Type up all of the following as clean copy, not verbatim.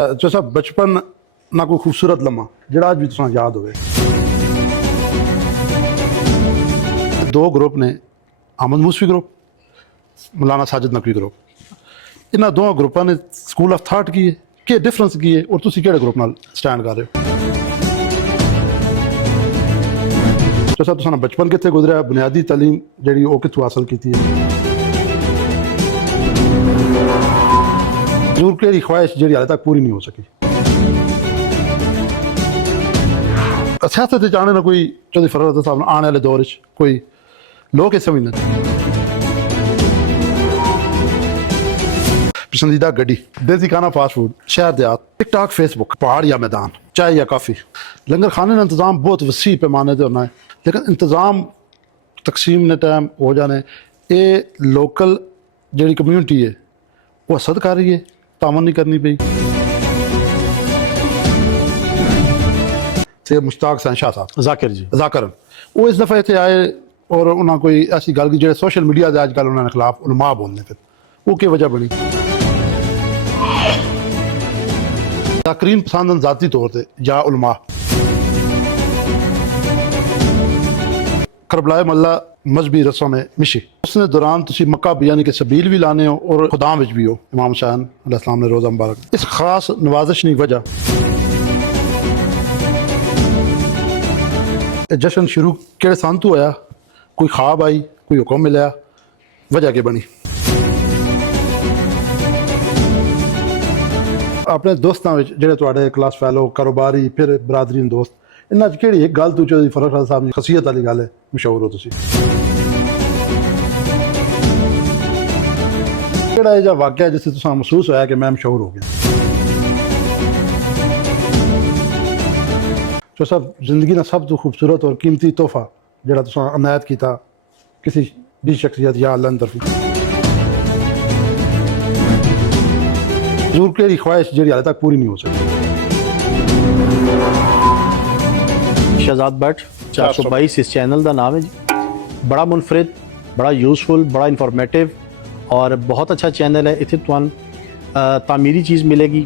जो सब बचपन ना कोई खूबसूरत लम्हा जो अज भी तुसा याद होवे। दो ग्रुप ने, अहमद मूसवी ग्रुप, मौलाना साजिद नकवी ग्रुप। इन्होंने दोनों ग्रुपों ने स्कूल ऑफ थाट की है कि डिफरेंस की है और तुसी किहड़े ग्रुप नाल स्टैंड कर रहे हो। जो सब तुसा बचपन कित्थे गुजरिया, बुनियादी तालीम जिहड़ी वो कित्थों हासिल की है, जरूर केड़ी ख्वाहिश जिहड़ी हाले तक पूरी नहीं हो सकी। सियासत जाने ना कोई चौधरी फरहत रज़ा साहब आने वाले दौर कोई लोग इस समझना पसंदीदा गड्डी, देसी खाना, फास्ट फूड, शहर देहात, टिकटॉक, फेसबुक, पहाड़ या मैदान, चाय या काफ़ी। लंगर खाने का इंतज़ाम बहुत वसी पैमाने पर होना है, लेकिन इंतज़ाम तकसीम ने टाइम हो जाने ये लोकल जी कम्यूनिटी है वो असद कर रही है, तामन नहीं करनी पई। मुश्ताक शाह साहब जाकिर वो इस दफ़ा इतने आए और उन्होंने कोई ऐसी गल की जो सोशल मीडिया से अजकल उन्होंने खिलाफ उलमा बोलने, फिर वो क्या वजह बनी। तकरीन पसंद जाती तौर पर या उलमा करबलाए मल्ला मजहबी रस्मों में मिशी उसने दौरान तुसी मक्का यानी कि सबील भी लाने हो और खुदाम विच भी हो। इमाम हुसैन अलैहिस्सलाम ने रोज़ा मुबारक इस खास नवाजिश की वजह जश्न शुरू किहड़े सन तो होया, कोई ख्वाब आई, कोई हुक्म मिलया, वजह क्या बनी। अपने दोस्तों में जिहड़े तुहाडे क्लास फैलो, कारोबारी, फिर बरादरी दोस्त, इन्हां च किहड़ी एक गल तू चौधरी फरहत रज़ा साहब की खसीयत वाली गल है मशहूर हो तुसी किहड़ा इह जिहा वाक़या जिससे तुसां महसूस होया कि मैं मशहूर हो गया। जो सब जिंदगी का सब तो खूबसूरत और कीमती तोहफा जिहड़ा तुसां अनायत कीता किसी भी शख्सियत या अल्लाह तरफी, जरूर केड़ी ख्वाहिश जिहड़ी हाले तक पूरी नहीं हो सकी। शहजाद भट्ट 422 इस चैनल का नाम है जी। बड़ा मुनफरिद, बड़ा यूजफुल, बड़ा इंफॉर्मेटिव और बहुत अच्छा चैनल है। इत्थे तुहानू तामीरी चीज़ मिलेगी,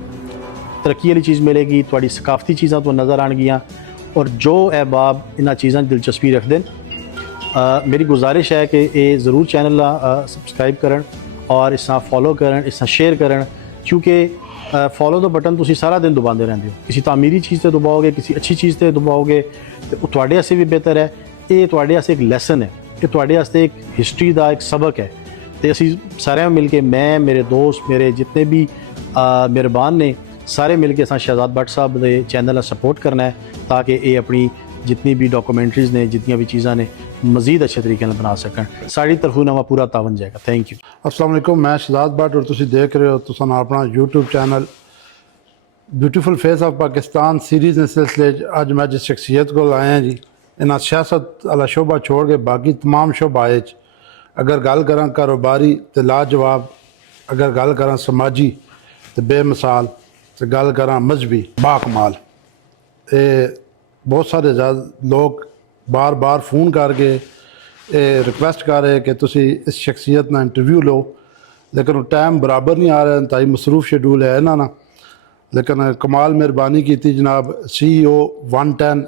तरक्की वाली चीज़ मिलेगी, थोड़ी सकाफती चीज़ां तो नज़र आनगियां और जो अहबाब इन्हां चीज़ां दिलचस्पी रखते हैं मेरी गुजारिश है कि ये ज़रूर चैनल सबसक्राइब करन और इस फॉलो करन, इस शेयर करन, क्योंकि फॉलो द बटन तुसी सारा दिन दबाते रहते हो। किसी तामीरी चीज़ से दबाओगे, किसी अच्छी चीज़ से दबाओगे तो तुहाडे वास्ते भी बेहतर है। ये तुहाडे वास्ते एक लैसन है, ये तुहाडे वास्ते एक हिस्ट्री का एक सबक है। तो असी सारे मिल के, मैं, मेरे दोस्त, मेरे जितने भी मेहरबान ने, सारे मिल के असां शहजाद भट्ट साहब के चैनल सपोर्ट करना है ताकि ये अपनी जितनी भी डॉक्यूमेंट्रीज़ ने, जितनी भी चीज़ां ने मज़ीद अच्छे तरीके से बना सकन। साड़ी तरफों नवा पूरा तावन जाएगा। Thank you. अस्सलाम वालेकुम, मैं शहजाद भट्ट और तुसी देख रहे हो तुसां अपना YouTube channel beautiful face of Pakistan series के सिलसिले अज मैं जिस शख्सियत को आए हैं जी, इन्हें सियासत वाला शोबा छोड़ के बाकी तमाम शोबाए अगर गल करा कारोबारी तो लाजवाब, अगर गल करा समाजी तो बेमिसाल, तो गल करा मजहबी बाकमाल। बहुत सारे लोग बार बार फ़ोन करके रिक्वेस्ट कर रहे कि तुसी इस शख्सियत ना इंटरव्यू लो, लेकिन टाइम बराबर नहीं आ रहा, इंतहाई मसरूफ शेड्यूल है इन्होंने। लेकिन कमाल मेहरबानी की थी जनाब CEO 110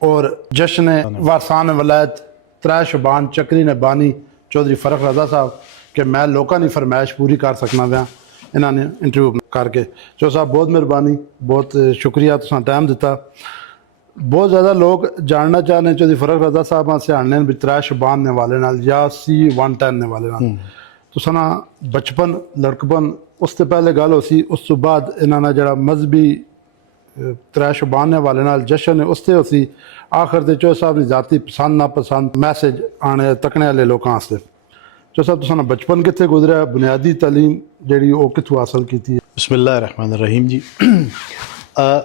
और जश्न वारसान वलायत 3 शबान चक्री ने बानी चौधरी फरहत रज़ा साहब कि मैं लोगों की फरमाइश पूरी कर सकना पाया इन्होंने इंटरव्यू करके। चो साहब बहुत मेहरबानी, बहुत शुक्रिया तुसां टाइम दिता। बहुत ज़्यादा लोग जानना चाहते चौधरी फरहत रज़ा साहब से आने भी 3 शबान ने वाले नाल या C 110 ने वाले नाल तुसां ना बचपन लड़कपन उससे पहले गल हो सी, उस तो बाद इन्होंने जरा मजहबी 3 शबान ने वाले नाल जश्न है उससे हो सी, आखिर ते चो साहब की जाती पसंद नापसंद मैसेज आने तकने वाले लोगों वास्ते। चो साहब तुसां बचपन कित्थे गुजरिया, बुनियादी तालीम जिहड़ी वो कित्थों हासिल की थी। बिस्मिल्लाहिर्रहमानिर्रहीम जी।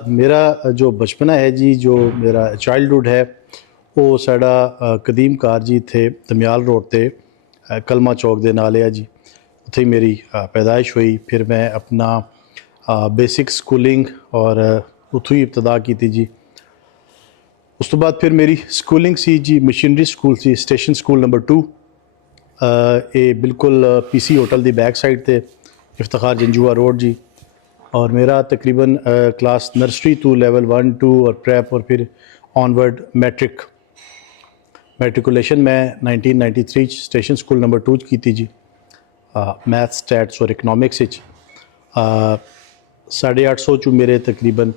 मेरा जो बचपना है जी, जो मेरा चाइल्डहुड है वो साड़ा कदीम कार जी थे दमियाल रोड ते कलमा चौक दे नाल है जी, उत्थे मेरी पैदाइश हुई। फिर मैं अपना बेसिक स्कूलिंग और उत्थों ही इब्तदा की थी जी। उस तो बाद फिर मेरी स्कूलिंग सी जी मशीनरी स्कूल सी, स्टेशन स्कूल नंबर 2, ये बिल्कुल PC होटल की बैक साइड ते इफ्तिखार जंजुआ रोड जी। और मेरा तकरीबन क्लास नर्सरी टू लेवल 1 2 और प्रेप और फिर ऑनवर्ड मैट्रिकुलेशन मैं 1993 स्टेशन स्कूल नंबर 2 की थी जी मैथ्स स्टैट्स और इकनॉमिक्स 850 चो मेरे तकरीबन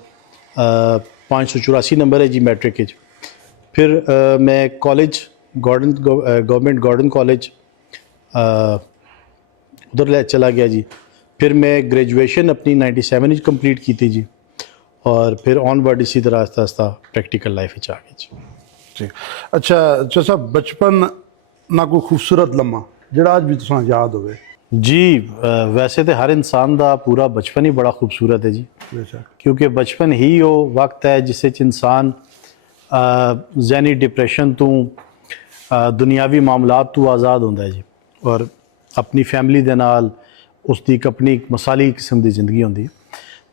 584 नंबर है जी मैट्रिक के। फिर मैं कॉलेज गवर्नमेंट गॉर्डन कॉलेज उधर चला गया जी। फिर मैं ग्रेजुएशन अपनी 97 कंप्लीट की थी जी और फिर ऑनवर्ड इसी तरह आस्ता आस्ता प्रैक्टिकल लाइफ आ गई जी। ठीक। अच्छा जो साहब बचपन ना कोई खूबसूरत लम्हा ਜਿਹੜਾ ਅੱਜ ਵੀ ਤੁਸੀਂ ਯਾਦ ਹੋਵੇ? जी वैसे तो हर इंसान का पूरा बचपन ही बड़ा खूबसूरत है जी, बेशक, क्योंकि बचपन ही वो वक्त है जिस इंसान जहनी डिप्रैशन तो दुनियावी मामलात तो आज़ाद होता है जी और अपनी फैमिली के नाल उसकी एक अपनी मसाली किस्म की जिंदगी होती।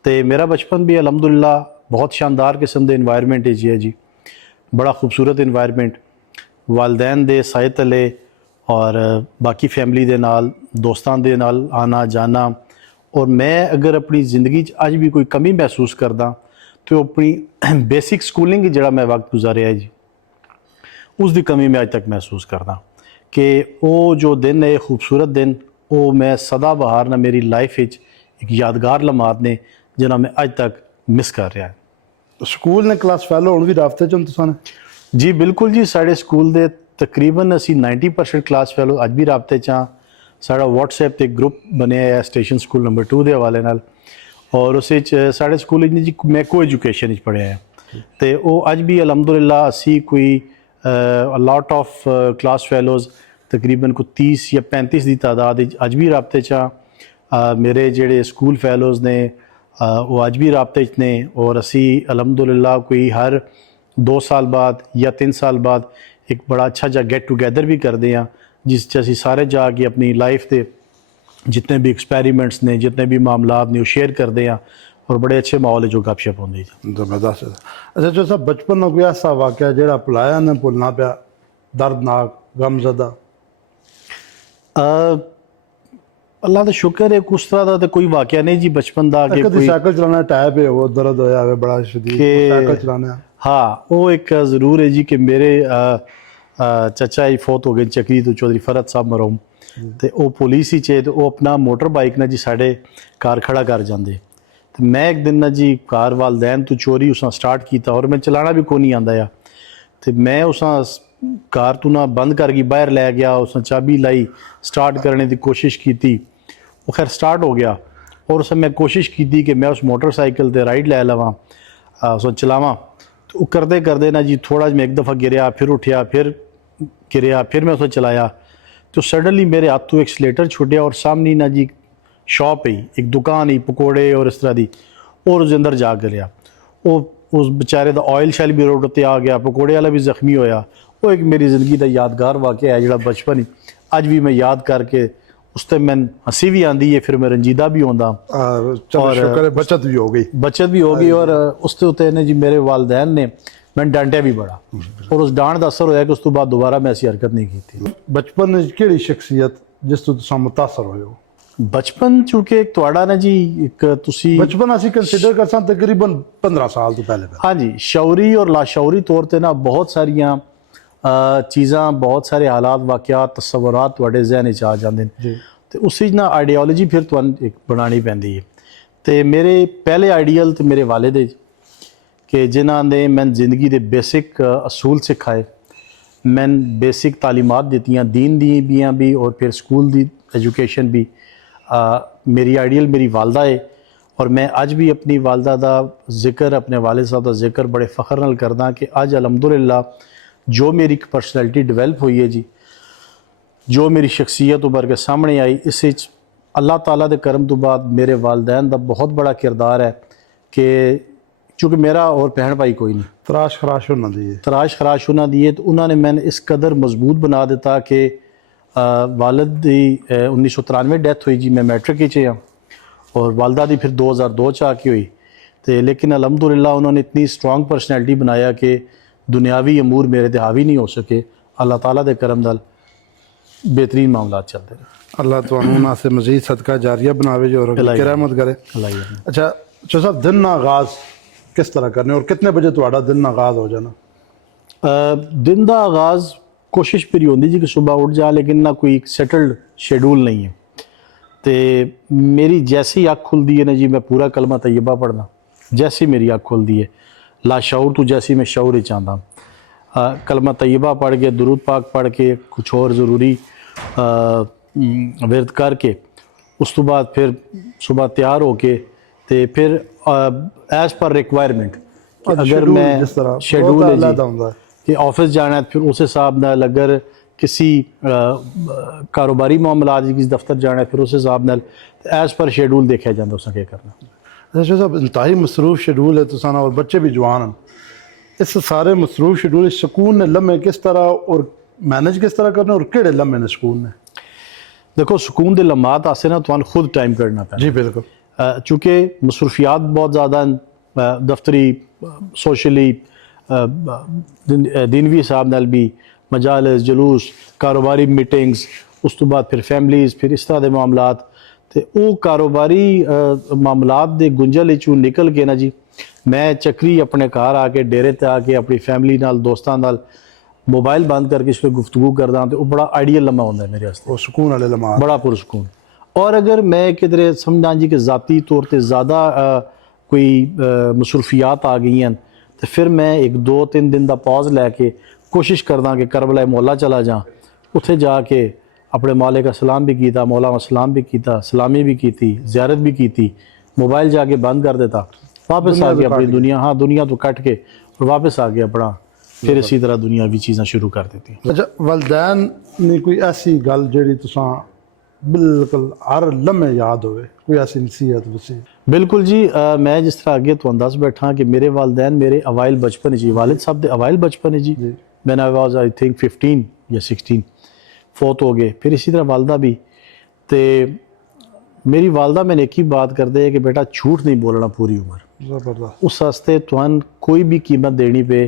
तो मेरा बचपन भी अलहमदुलिल्लाह बहुत शानदार किस्म के इन्वायरमेंट है जी, बड़ा खूबसूरत इन्वायरमेंट, वालदैन दे साए तले और बाकी फैमिली दे नाल दोस्तां दे नाल आना जाना। और मैं अगर अपनी ज़िंदगी अज भी कोई कमी महसूस करदा तो अपनी बेसिक स्कूलिंग जड़ा मैं वक्त गुजारिया जी उसकी कमी मैं अज तक महसूस करदा कि वो जो दिन है खूबसूरत दिन वो मैं सदा बहार ना मेरी लाइफ एक यादगार लम्हात ने जिन्हें मैं अज तक मिस कर रहा है। स्कूल ने क्लास फैलो हुण भी राबते च तुसां जी बिल्कुल जी, साढ़े स्कूल दे तकरीबन असी 90% क्लास फैलो अज भी राबते च हाँ। साढ़ा व्हाट्सएप ते ग्रुप बने है स्टेशन स्कूल नंबर 2 के हवाले नाल और उस साढ़े स्कूल जी मैं को एजुकेशन पढ़िया है तो वो अज भी अलहमदुलिल्लाह असी कोई लॉट ऑफ क्लास फैलोज़ तकरीबन को 30 या 35 की तादाद अज भी राबते च हाँ। मेरे जेड़े स्कूल फैलोज़ ने वो अज भी राबते च ने और असी अलहमदुलिल्लाह कोई हर 2 साल बाद या 3 साल बाद एक बड़ा अच्छा जा गेट टुगैदर भी करते हैं जिस असी सारे जाके अपनी लाइफ के जितने भी एक्सपेरीमेंट्स ने जितने भी मामलात ने वो शेयर करते हैं और बड़े अच्छे माहौल जो गपशप होंगी। जबरदस्त। अच्छा जो साहब बचपन में कोई ऐसा वाक़या जेड़ा भुलाया ने भुलना पिया, दर्दनाक गमज़दा? अल्लाह का शुक्र है उस तरह का तो कोई वाक़या नहीं जी बचपन का कि कोई साइकिल चलाना टाइप है वो दर्द होया है बड़ा शदीद साइकिल चलाना? हाँ वो एक ज़रूर है जी कि मेरे चाचा ही फौत हो गए चक्री तो चौधरी फरद साहब मरहूम तो वो पुलिस ही चे तो वो अपना मोटर बाइक ना जी साढ़े कार खड़ा कर जाते तो मैं एक दिन ना जी कार वालदैन तो चोरी उस स्टार्ट किया और मैं चलाना भी को नहीं आता या तो मैं उस कार तू ना बंद करके बाहर लै गया उस चाबी लाई स्टार्ट करने की कोशिश की वो खैर स्टार्ट हो गया और उस मैं कोशिश की कि मैं उस मोटरसाइकिल पर राइड लै लवां उस चलावां तो करते करते ना जी थोड़ा मैं एक दफ़ा गिरया फिर उठया फिर गिरया फिर मैं उसे चलाया तो सडनली मेरे हाथ तो एक स्लेटर छुटिया और सामने ना जी शॉप ही एक दुकान ही पकौड़े और इस तरह की और उस अंदर जा गिरया वो उस बेचारे का ऑयल शैल भी रोड उत्ते आ गया पकौड़े वाला भी जख्मी होया। वो एक मेरी ज़िंदगी का यादगार वाक़या है जो बचपन ही अज भी मैं याद करके उस पर मैं हंसी भी आती है फिर मैं रंजीदा भी होंदा और बचत भी हो गई और उसके उत्ते ने जी मेरे वालदैन ने मैं डांटिया भी बड़ा और उस डांट का असर होया कि उस तो बाद दोबारा मैं ऐसी हरकत नहीं की थी। बचपन केड़ी शख्सियत जिस तो तुम मुतासर होए हो? बचपन चूंकि तुहाड़ा ना जी एक तुसी बचपन असी कंसीडर कर सकते तकरीबन 15 साल तो पहले हाँ जी शौरी और लाशौरी तौर पर ना बहुत सारिया चीज़ा बहुत सारे हालात वाक़यात तस्वुरात तुहाडे जहन च आ जाते हैं तो उस ना आइडियोलॉजी फिर तुहानू एक बनानी पैंदी है। तो मेरे पहले आइडियल तो मेरे वालिद कि जिन्हों ने मैं ज़िंदगी के बेसिक असूल सिखाए मैं बेसिक तालीमात दित्तियां दीन दी भी और फिर स्कूल दी एजुकेशन भी। मेरी आइडियल मेरी वालदा है और मैं अज भी अपनी वालदा का जिक्र अपने वालिद साहब का जिक्र बड़े फ़ख्र नाल करदा कि अज अलहमदुलिल्लाह जो मेरी पर्सनैलिटी डिवेलप हुई है जी जो मेरी शख्सियत उभर के सामने आई इस अल्लाह ताला के करम तो बाद मेरे वालदैन का बहुत बड़ा किरदार है कि चूँकि मेरा और भैन भाई कोई नहीं तराश खराश होना दिए तो उन्होंने मैंने इस कदर मजबूत बना दिता कि वालिद की 1993 डेथ हुई जी मैं मैट्रिक ही हाँ और वालदा की फिर 2002 च आके हुई तो लेकिन अलहमदुलिल्लाह उन्होंने इतनी स्ट्रॉन्ग पर्सनैलिटी बनाया कि दुनियावी अमूर मेरे ते हावी नहीं हो सके अल्लाह ताला दे करम नाल। बेहतरीन मामला चलते रहे। अल्लाह ਤੁਹਾਨੂੰ ਉਹਨਾਂ ਸੇ ਮਜ਼ੀਦ ਸਦਕਾ ਜਾਰੀਆ ਬਣਾਵੇ ਜੋ ਰੱਬ की रहमत करे। अल्लाह ही रहमत। अच्छा चो साहब दिन का आगाज़ किस तरह करने और कितने बजे ਤੁਹਾਡਾ दिन का आगाज़ हो जाना? दिन का आगाज़ कोशिश मेरी होती जी कि सुबह उठ जा, लेकिन ना कोई सैटल्ड शेड्यूल नहीं है। तो मेरी जैसी अख खुलती है ना जी, मैं पूरा कलमा तैयबा पढ़ना। जैसी मेरी अख खुलती है लाशऊर तो जैसी मैं शऊर ही चाहता, कलमा तैयबा पढ़ के दुरूद पाक पढ़ के कुछ और ज़रूरी विरद करके उस तो बाद फिर सुबह तैयार होके तो फिर एज़ पर रिक्वायरमेंट अगर मैं शेड्यूल है जी कि ऑफिस जाना है फिर उस हिसाब नाल, अगर किसी कारोबारी मामला किसी दफ्तर जाना है फिर उस हिसाब नाल एज़ पर शेड्यूल देखा जाता उसने क्या करना। अच्छा साहब इंतहाई मसरूफ शेड्यूल है तुसाना और बच्चे भी जवान हैं, इस सारे मसरूफ शेड्यूल सुकून ने लम्हे किस तरह और मैनेज किस तरह करने और केड़े लम्हे ने सुकून ने? देखो सुकून के लम्हात आसे ना तुहानू खुद टाइम करना पैंदा जी बिल्कुल, चूँकि मसरूफियात बहुत ज़्यादा दफ्तरी सोशली दीनवी हिसाब नाल भी मजालस जलूस कारोबारी मीटिंग्स उस तो बाद फिर फैमिलीज़ फिर इस तरह के मामलात तो वो कारोबारी मामलात दे गुंजल चू निकल के ना जी मैं चक्री अपने घर आके डेरे ते आके अपनी फैमिली नाल दोस्तां नाल मोबाइल बंद करके इस पर गुफ्तगू करदा तो वो बड़ा आइडियल लम्हा होंदा है मेरे वास्ते, वो सुकून वाले लम्हा बड़ा पुरसकून। और अगर मैं किधरे समझा जी कि ज़ाती तौर पर ज़्यादा कोई मसरूफियात आ गई हैं तो फिर मैं 1-2-3 दिन का पॉज लैके कोशिश करदा कि करबला मौला चला जा, उत्थे जाके अपने मौले का सलाम भी किया, मौला का सलाम भी किया, सलामी भी की, ज़ियारत भी की, मोबाइल जाके बंद कर देता, वापस आ गया अपनी दुनिया, हाँ दुनिया तो कट के और वापस आ गया अपना फिर इसी तरह दुनिया भी चीज़ें शुरू कर देती। अच्छा वालदैन ने कोई ऐसी गल जेड़ी तुसां बिल्कुल हर लम्हे याद होवे, कोई ऐसी नसीहत वसी? बिल्कुल जी, मैं जिस तरह अगे तो दस बैठा कि मेरे वालदैन मेरे अवाइल बचपन जी, वालिद साहब दे अवाइल बचपन है जी, man I was I think 15 या 16 फोत हो गए। फिर इसी तरह वालदा भी, तो मेरी वालदा मैंने एक ही बात कर दे कि बेटा झूठ नहीं बोलना पूरी उम्र, ज़बरदस्त। उस वास्ते तुहान कोई भी कीमत देनी पे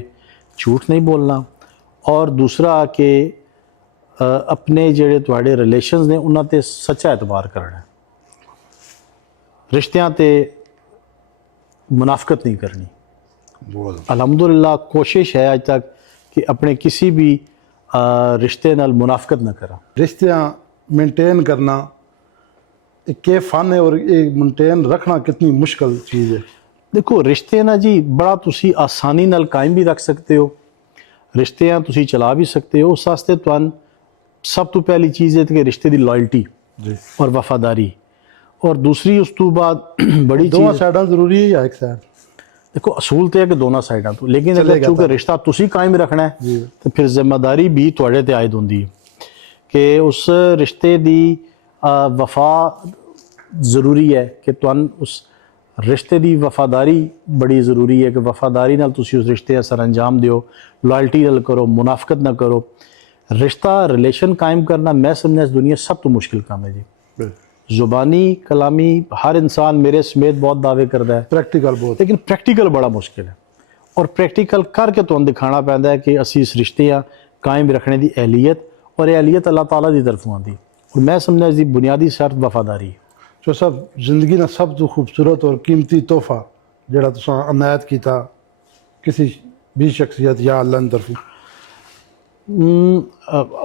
झूठ नहीं बोलना। और दूसरा कि अपने जेड़े तुहाडे रिलेशनस ने उन्हां ते सच्चा एतबार करना, रिश्तियां ते मुनाफकत नहीं करनी। अल्हम्दुलिल्लाह कोशिश है आज तक कि अपने किसी भी रिश्ते नाल मुनाफकत ना करा। रिश्तियाँ मेंटेन करना एक के फन है और एक मेंटेन रखना कितनी मुश्किल चीज़ है। देखो रिश्ते ना जी बड़ा तुसी आसानी नाल कायम भी रख सकते हो, रिश्तियाँ तुसी चला भी सकते हो। उस वास्ते तुहान सब तो पहली चीज़ है कि रिश्ते की लॉयल्टी जी और वफादारी, और दूसरी उस तो बाद बड़ी दोनों चीज़, साइडां जरूरी है या एक साइड? देखो असूल तो है कि दोनों साइडां तो, लेकिन अगर चूँकि रिश्ता तुसी कायम रखना है तो फिर जिम्मेदारी भी तुहाडे ते आयद होंदी है कि उस रिश्ते की वफा ज़रूरी है कि तुहान उस रिश्ते की वफादारी बड़ी ज़रूरी है कि वफादारी नाल तुसी उस रिश्ते का सर अंजाम दियो, लॉयल्टी नाल करो, मुनाफकत ना करो। रिश्ता रिलेशन कायम करना मैं समझना इस दुनिया सब तो मुश्किल काम है जी। ज़ुबानी कलामी हर इंसान मेरे समेत बहुत दावे करता है, प्रैक्टिकल बहुत, लेकिन प्रैक्टिकल बड़ा मुश्किल है। और प्रैक्टिकल करके तुहानू दिखाना पैंदा है कि असी इस रिश्तियाँ कायम रखने की अहलियत, और यह अहलियत अल्लाह ताला की तरफों आती, और मैं समझना इसकी बुनियादी शर्त वफादारी है। जो सब जिंदगी का सब तो खूबसूरत और कीमती तोहफा जड़ा तुसां अनायत कीता किसी भी शख्सियत या अल्लाह की तरफों?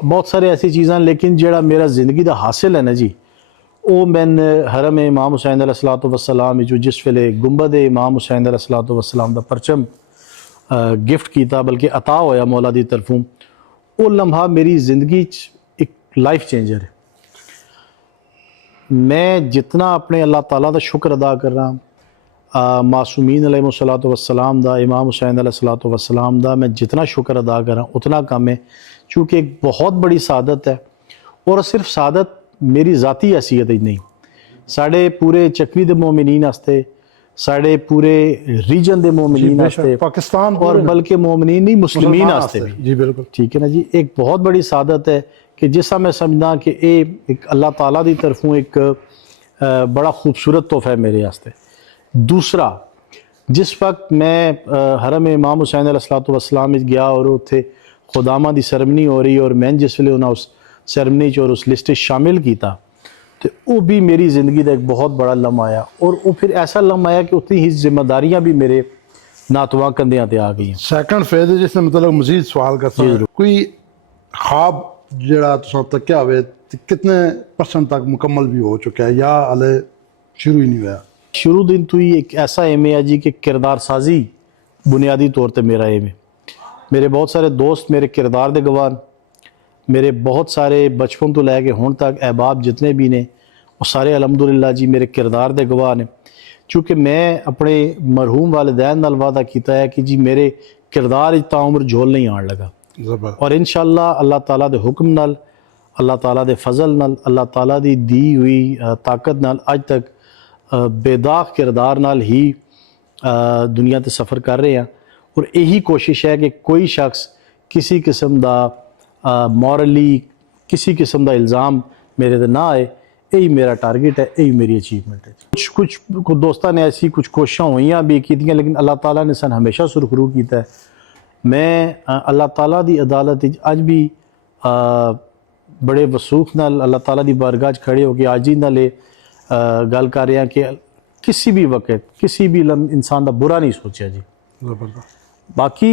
बहुत सारे ऐसी चीज़ां, लेकिन जेड़ा मेरा ज़िंदगी का हासिल है ना जी, वो मैंने हरम इमाम हुसैन अलैहिस्सलातु वस्सलाम जो जिस वेले गुंबद इमाम हुसैन अलैहिस्सलातु वस्सलाम का परचम गिफ्ट किया, बल्कि अता होया मौला दी तरफों, वो लम्हा मेरी ज़िंदगी एक लाइफ चेंजर है। मैं जितना अपने अल्लाह ताला का शुक्र अदा कर रहा, मासूमीन अलैहिस्सलातु वस्सलाम दा, इमाम हुसैन अलैहिस्सलातु वस्सलाम दा मैं जितना शुक्र अदा कर रहा उतना कम है, चूँकि एक बहुत बड़ी सादत है। और सिर्फ सादत मेरी ज़ाती हैसियत ही नहीं, साढ़े पूरे चक्री दे मोमिनीन आस्ते, साढ़े पूरे रीजन दे मोमिनीन आस्ते, पाकिस्तान और बल्कि मोमिनीन नहीं मुस्लिमीन आस्ते भी। जी बिल्कुल ठीक है ना जी, एक बहुत बड़ी सादत है कि जिसा मैं समझदा कि ये एक अल्लाह ताला दी तरफों एक बड़ा खूबसूरत तोहफा है मेरे वास्ते। दूसरा, जिस वक्त मैं हरम इमाम हुसैन अलैहिस्सलातु वस्सलाम में गया और उत्थे खुदामा दी सरमनी हो रही, और मैं जिस वेले उन्हें उस ਸੈਰਮਨੀ 'ਚ ਔਰ ਉਸ ਲਿਸਟ 'ਚ ਸ਼ਾਮਿਲ ਕੀਤਾ ਤੇ ਉਹ ਵੀ ਮੇਰੀ ਜ਼ਿੰਦਗੀ ਦਾ ਇੱਕ ਬਹੁਤ ਬੜਾ ਲਮਹਾ ਆਇਆ ਔਰ ਉਹ ਫਿਰ ਐਸਾ ਲਮਹਾ ਆਇਆ ਕਿ ਉਤਨੀ ਹੀ ਜ਼ਿੰਮੇਦਾਰੀਆਂ ਵੀ ਮੇਰੇ ਨਾਤਵਾਂ ਕੰਧਿਆਂ ਤੇ ਆ ਗਈਆਂ। ਸੈਕੰਡ ਫੇਜ਼ ਜਿਸ ਨੇ ਮਤਲਬ ਮਜ਼ੀਦ ਸਵਾਲ ਕਰ ਸਕਦਾ ਕੋਈ ख्वाब ਜਿਹੜਾ ਤੁਸੀਂ ਤੱਕਿਆ ਹੋਵੇ ਤੇ ਕਿੰਨੇ % ਤੱਕ ਮੁਕੰਮਲ ਵੀ ਹੋ ਚੁੱਕਿਆ ਜਾਂ ਹਲੇ ਸ਼ੁਰੂ ਹੀ ਨਹੀਂ ਹੋਇਆ? शुरू दिन तो ही एक ऐसा एम है जी कि किरदार साजी बुनियादी तौर पे मेरा एम है। मेरे बहुत सारे दोस्त मेरे किरदार दे गवाह न, मेरे बहुत सारे बचपन तो लैके हुण तक अहबाब जितने भी ने वो सारे अलहमदुलिल्लाह जी मेरे किरदार दे गवाह ने। चूँकि मैं अपने मरहूम वालिदैन नाल वादा कीता है कि जी मेरे किरदार ताउम्र झोल नहीं आन लगा ਜ਼ਬਰਦਸਤ। और इंशाअल्लाह अल्लाह ताला दे हुक्म नाल, अल्लाह ताला दे फजल नाल, अल्लाह ताला दी दी हुई ताकत नाल अज तक बेदाग किरदार नाल ही दुनिया ते सफ़र कर रहे हैं। और यही कोशिश है कि कोई शख्स किसी किस्म का मॉरली किसी किस्म का इल्ज़ाम मेरे ते ना आए। यही मेरा टारगेट है, यही मेरी अचीवमेंट है। कुछ दोस्तों ने ऐसी कुछ कोशिशें हुई भी कीतियां लेकिन अल्लाह ताला ने सन हमेशा सुरखरू किया है। मैं अल्लाह ताला दी अदालत अज भी बड़े वसूख नाल अल्लाह ताला दी बारगाह च खड़े हो के आजी नाले गल कर रहे हैं कि किसी भी वक्त किसी भी इंसान का बुरा नहीं सोचा जी। ਜ਼ਬਰਦਸਤ। बाकी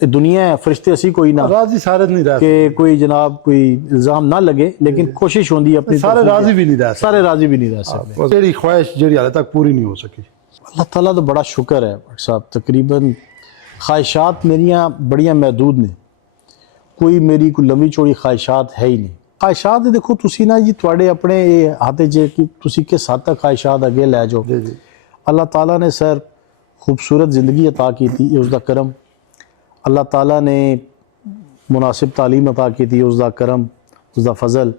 दुनिया है, फरिश्ते असी कोई ना राजी सारे नहीं रह कि कोई जनाब कोई इल्ज़ाम ना लगे लेकिन कोशिश होती है अपनी सारे तरफ से। राजी भी नहीं रह सकते। सारे राजी भी नहीं रह सकते। ਜਿਹੜੀ ख्वाहिश ਜਿਹੜੀ हाले तक पूरी नहीं हो सकी। अल्लाह ताला तो बड़ा शुक्र है भट्ट साहब, तकरीबन ख्वाहिशात मेरियां बड़ियां महदूद ने, कोई मेरी कोई लंबी चौड़ी ख्वाहिशात है ही नहीं। ख्वाहिशात देखो तुसी ना जी तुहाडे अपने हाथ च कि तुसी किस हद तक ख्वाहिशात अगे लै जाओ। जी जी। अल्लाह ताला ने सर खूबसूरत ज़िंदगी अता की थी, उसका करम। अल्लाह ताला ने मुनासिब तालीम अता की थी, उसका करम उसका फजल।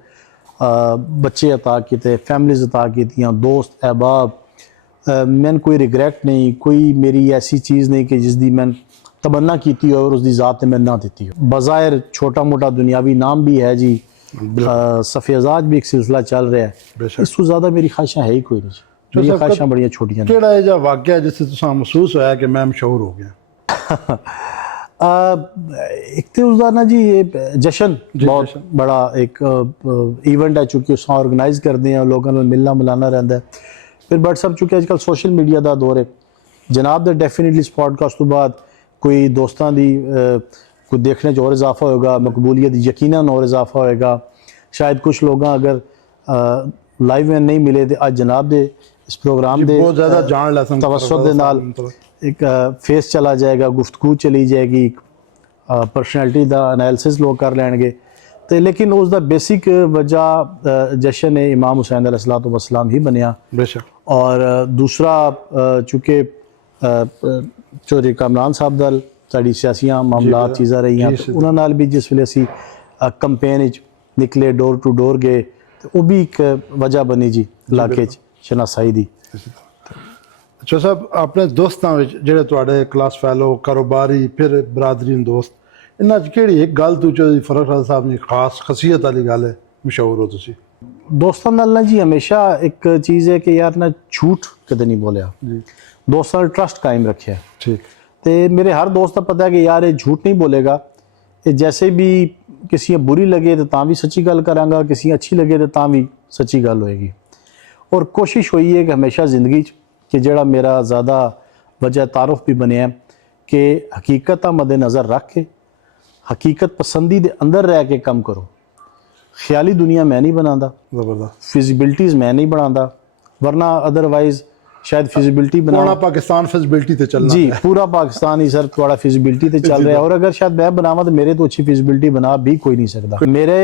बच्चे अता किए, फैमिलीज अता कीतियां, दोस्त अहबाब। मैंने कोई रिग्रैट नहीं, कोई मेरी ऐसी चीज़ नहीं कि जिसकी मैं तमन्ना की हो और उसकी ज़ात ने मैं ना दी हो। बज़ाहिर छोटा मोटा दुनियावी नाम भी है जी, सफ़ेजाज भी एक सिलसिला चल रहा है, इसको ज़्यादा मेरी ख्वाहिशां है ही कोई नहीं। मेरी ख्वाहिशां बड़ियां छोटियां ने। ਕਿਹੜਾ ਇਹ ਜਿਹਾ ਵਾਕਿਆ ਜਿਸ तुसा महसूस होया कि मैं मशहूर हो गया? एक तो उसका ना जी ये जश्न बहुत बड़ा एक इवेंट है, चूँकि उस ऑर्गेनाइज करते हैं, लोगों को मिलना मिलाना रहता है। फिर बट सब चूँकि अजकल सोशल मीडिया का दौर है जनाब दे, डेफिनेटली इस पॉडकास्ट तो बाद कोई दोस्तों की कोई देखने और इजाफा होगा, मकबूलियत यकीनन और इजाफा होएगा। शायद कुछ लोग अगर लाइव में नहीं मिले तो आज जनाब दे इस प्रोग्राम दे बहुत ज़्यादा जान ला तवस्सुत दे नाल एक फेस चला जाएगा, गुफ्तगू चली जाएगी, परसनैलिटी का एनालिसिस लोग कर लैणगे। तो लेकिन उसका बेसिक वजह जश्न है इमाम हुसैन अलैहिस्सलातु वस्सलाम ही बनया। बेशक। और दूसरा चूँकि चौधरी कामरान साहब दल साड़ी सियासियां मामलात चीज़ां रही हैं, तो उन्होंने नाल भी जिस वेले असी कंपेन निकले, डोर टू डोर गए, तो वो भी एक वजह बनी जी इलाके शनासाई दी। अच्छा साहब, अपने दोस्तों में ਜਿਹੜੇ ਤੁਹਾਡੇ क्लास फैलो कारोबारी फिर बरादरी दोस्त, इन्हां च ਕਿਹੜੀ एक गल तू चौधरी फरख राजा साहब ने खास खसीयत वाली गल है मशहूर हो तुसी? दोस्तों नाल ना जी हमेशा एक चीज़ है कि यार ना झूठ कदे नहीं बोलिया, दोस्तों ट्रस्ट कायम रखे। ठीक। तो मेरे हर दोस्त का पता है कि यार ये झूठ नहीं बोलेगा, ये जैसे भी किसी बुरी लगे तो तां भी सच्ची गल करांगा, किसी अच्छी लगे तो तां भी सच्ची गल होएगी। और कोशिश हुई है कि हमेशा ज़िंदगी कि जड़ा मेरा ज़्यादा वजह तारुफ भी बने कि हकीकत मद्देनज़र रख के हकीकत पसंदी दे अंदर रह के कम करो। ख्याली दुनिया मैं नहीं बनाता, ज़बरदस्त। फिजिबिलिटीज़ मैं नहीं बनाता, वरना अदरवाइज़ शायद फिजिबिलिटी बना पाकिस्तान फिजिबिलिटी ते चलना जी, पूरा पाकिस्तान ही सर थोड़ा फिजिबिलिटी ते चल रहा है। और अगर शायद मैं बनावा तो मेरे तो अच्छी फिजिबिलिटी बना भी कोई नहीं सकता। मेरे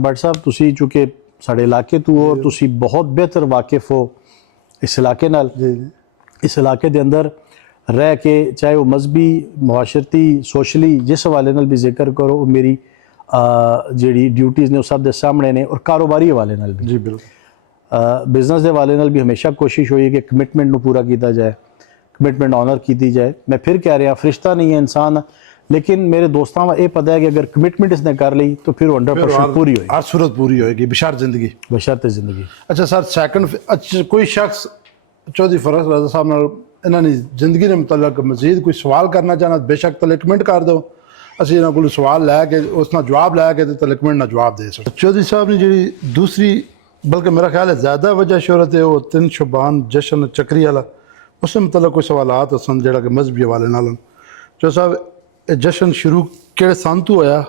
भट्ट साहब तुसी चूँकि साढ़े इलाके तो और तुसी बहुत बेहतर वाकिफ हो इस इलाके नाल, इस इलाके दे अंदर रह के, चाहे वो मजहबी, मुआशरती, सोशली जिस हवाले नाल भी जिक्र करो, वो मेरी जी ड्यूटीज़ ने उस सब दे सामने ने। और कारोबारी हवाले नाल भी जी बिल्कुल बिजनेस के हवाले नाल भी हमेशा कोशिश हुई है कि कमिटमेंट को पूरा किया जाए, कमिटमेंट ऑनर की जाए। मैं फिर कह रहा फरिश्ता नहीं है इंसान, लेकिन मेरे दोस्तों को यह पता है कि अगर कमिटमेंट इसने कर ली तो फिर 100% पूरी होगी, हर सूरत पूरी होगी बशर्त जिंदगी। बशर्त जिंदगी। अच्छा सर, सैकंड अच्छा कोई शख्स चौधरी फरख रजा साहब नाल इन्होंने जिंदगी के मुतल्लक मजीद कोई सवाल करना चाहना बेशक तले कमेंट कर दो, ਅਸੀਂ ਇਹਨਾਂ ਕੋਲ ਸਵਾਲ ਲੈ ਕੇ ਉਸ ਨਾਲ ਜਵਾਬ ਲੈ ਕੇ ਤੇ ਤਲਕਮੈਂਟ ਨਾਲ ਜਵਾਬ ਦੇ ਸਕਦੇ। ਚੌਧਰੀ ਸਾਹਿਬ ਨੇ ਜਿਹੜੀ ਦੂਸਰੀ ਬਲਕਿ ਮੇਰਾ ਖਿਆਲ ਹੈ ज़्यादा वजह शोहरत है वो 3 शुबान जश्न चक्री वाला, उससे मतलब कोई सवालात सन जोड़ा कि मजहबी हवाले नाल। चौधरी साहब ये जश्न शुरू किहड़े सन तो होया,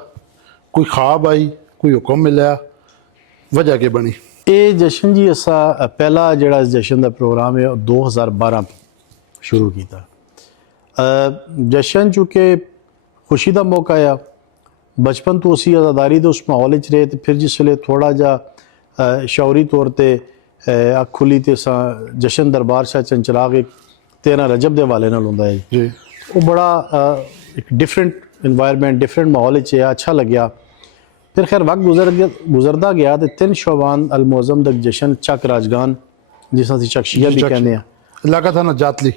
कोई ख्वाब आई, कोई हुक्म मिलिया, वजह की बनी? ਇਹ ਜਸ਼ਨ ਜੀ ਅਸਾਂ ਪਹਿਲਾ ਜਿਹੜਾ ਜਸ਼ਨ ਦਾ ਪ੍ਰੋਗਰਾਮ ਹੈ ਉਹ 2012 ਸ਼ੁਰੂ ਕੀਤਾ। ਜਸ਼ਨ ਚੂँकि खुशी ਦਾ ਮੌਕਾ ਆ, ਬਚਪਨ ਤੋਂ ਅਸੀਂ ਆਜ਼ਾਦਾਰੀ ਦੇ ਉਸ ਮਾਹੌਲ ਵਿੱਚ ਰਹੇ, ਤੇ ਫਿਰ ਜਿਸ ਵੇਲੇ ਥੋੜਾ ਜਿਹਾ ਸ਼ੌਰੀ ਤੌਰ ਤੇ ਅੱਖ ਖੁੱਲੀ ਤੇ ਅਸਾਂ ਜਸ਼ਨ ਦਰਬਾਰ ਸ਼ਾਹ ਚੰਚਰਾਗ 13 ਰਜਬ ਦੇ ਹਵਾਲੇ ਨਾਲ ਹੁੰਦਾ ਹੈ ਜੀ। ਉਹ ਬੜਾ ਇੱਕ ਡਿਫਰੈਂਟ ਇਨਵਾਇਰਨਮੈਂਟ, ਡਿਫਰੈਂਟ ਮਾਹੌਲ ਵਿੱਚ ਹੈ, ਅੱਛਾ ਲੱਗਿਆ। ਫਿਰ ਖੈਰ ਵਕਤ ਗੁਜ਼ਰਦਾ ਗਿਆ ਤੇ 3 ਸ਼ੋਬਾਨ ਅਲ-ਮੁਅਜ਼ਮ ਦਾ ਜਸ਼ਨ ਚੱਕ ਰਾਜਗਾਨ, ਜਿਸ ਨੂੰ ਅਸੀਂ ਚਕਸ਼ੀਆ ਵੀ ਕਹਿੰਦੇ ਆ, इलाका था ना जातली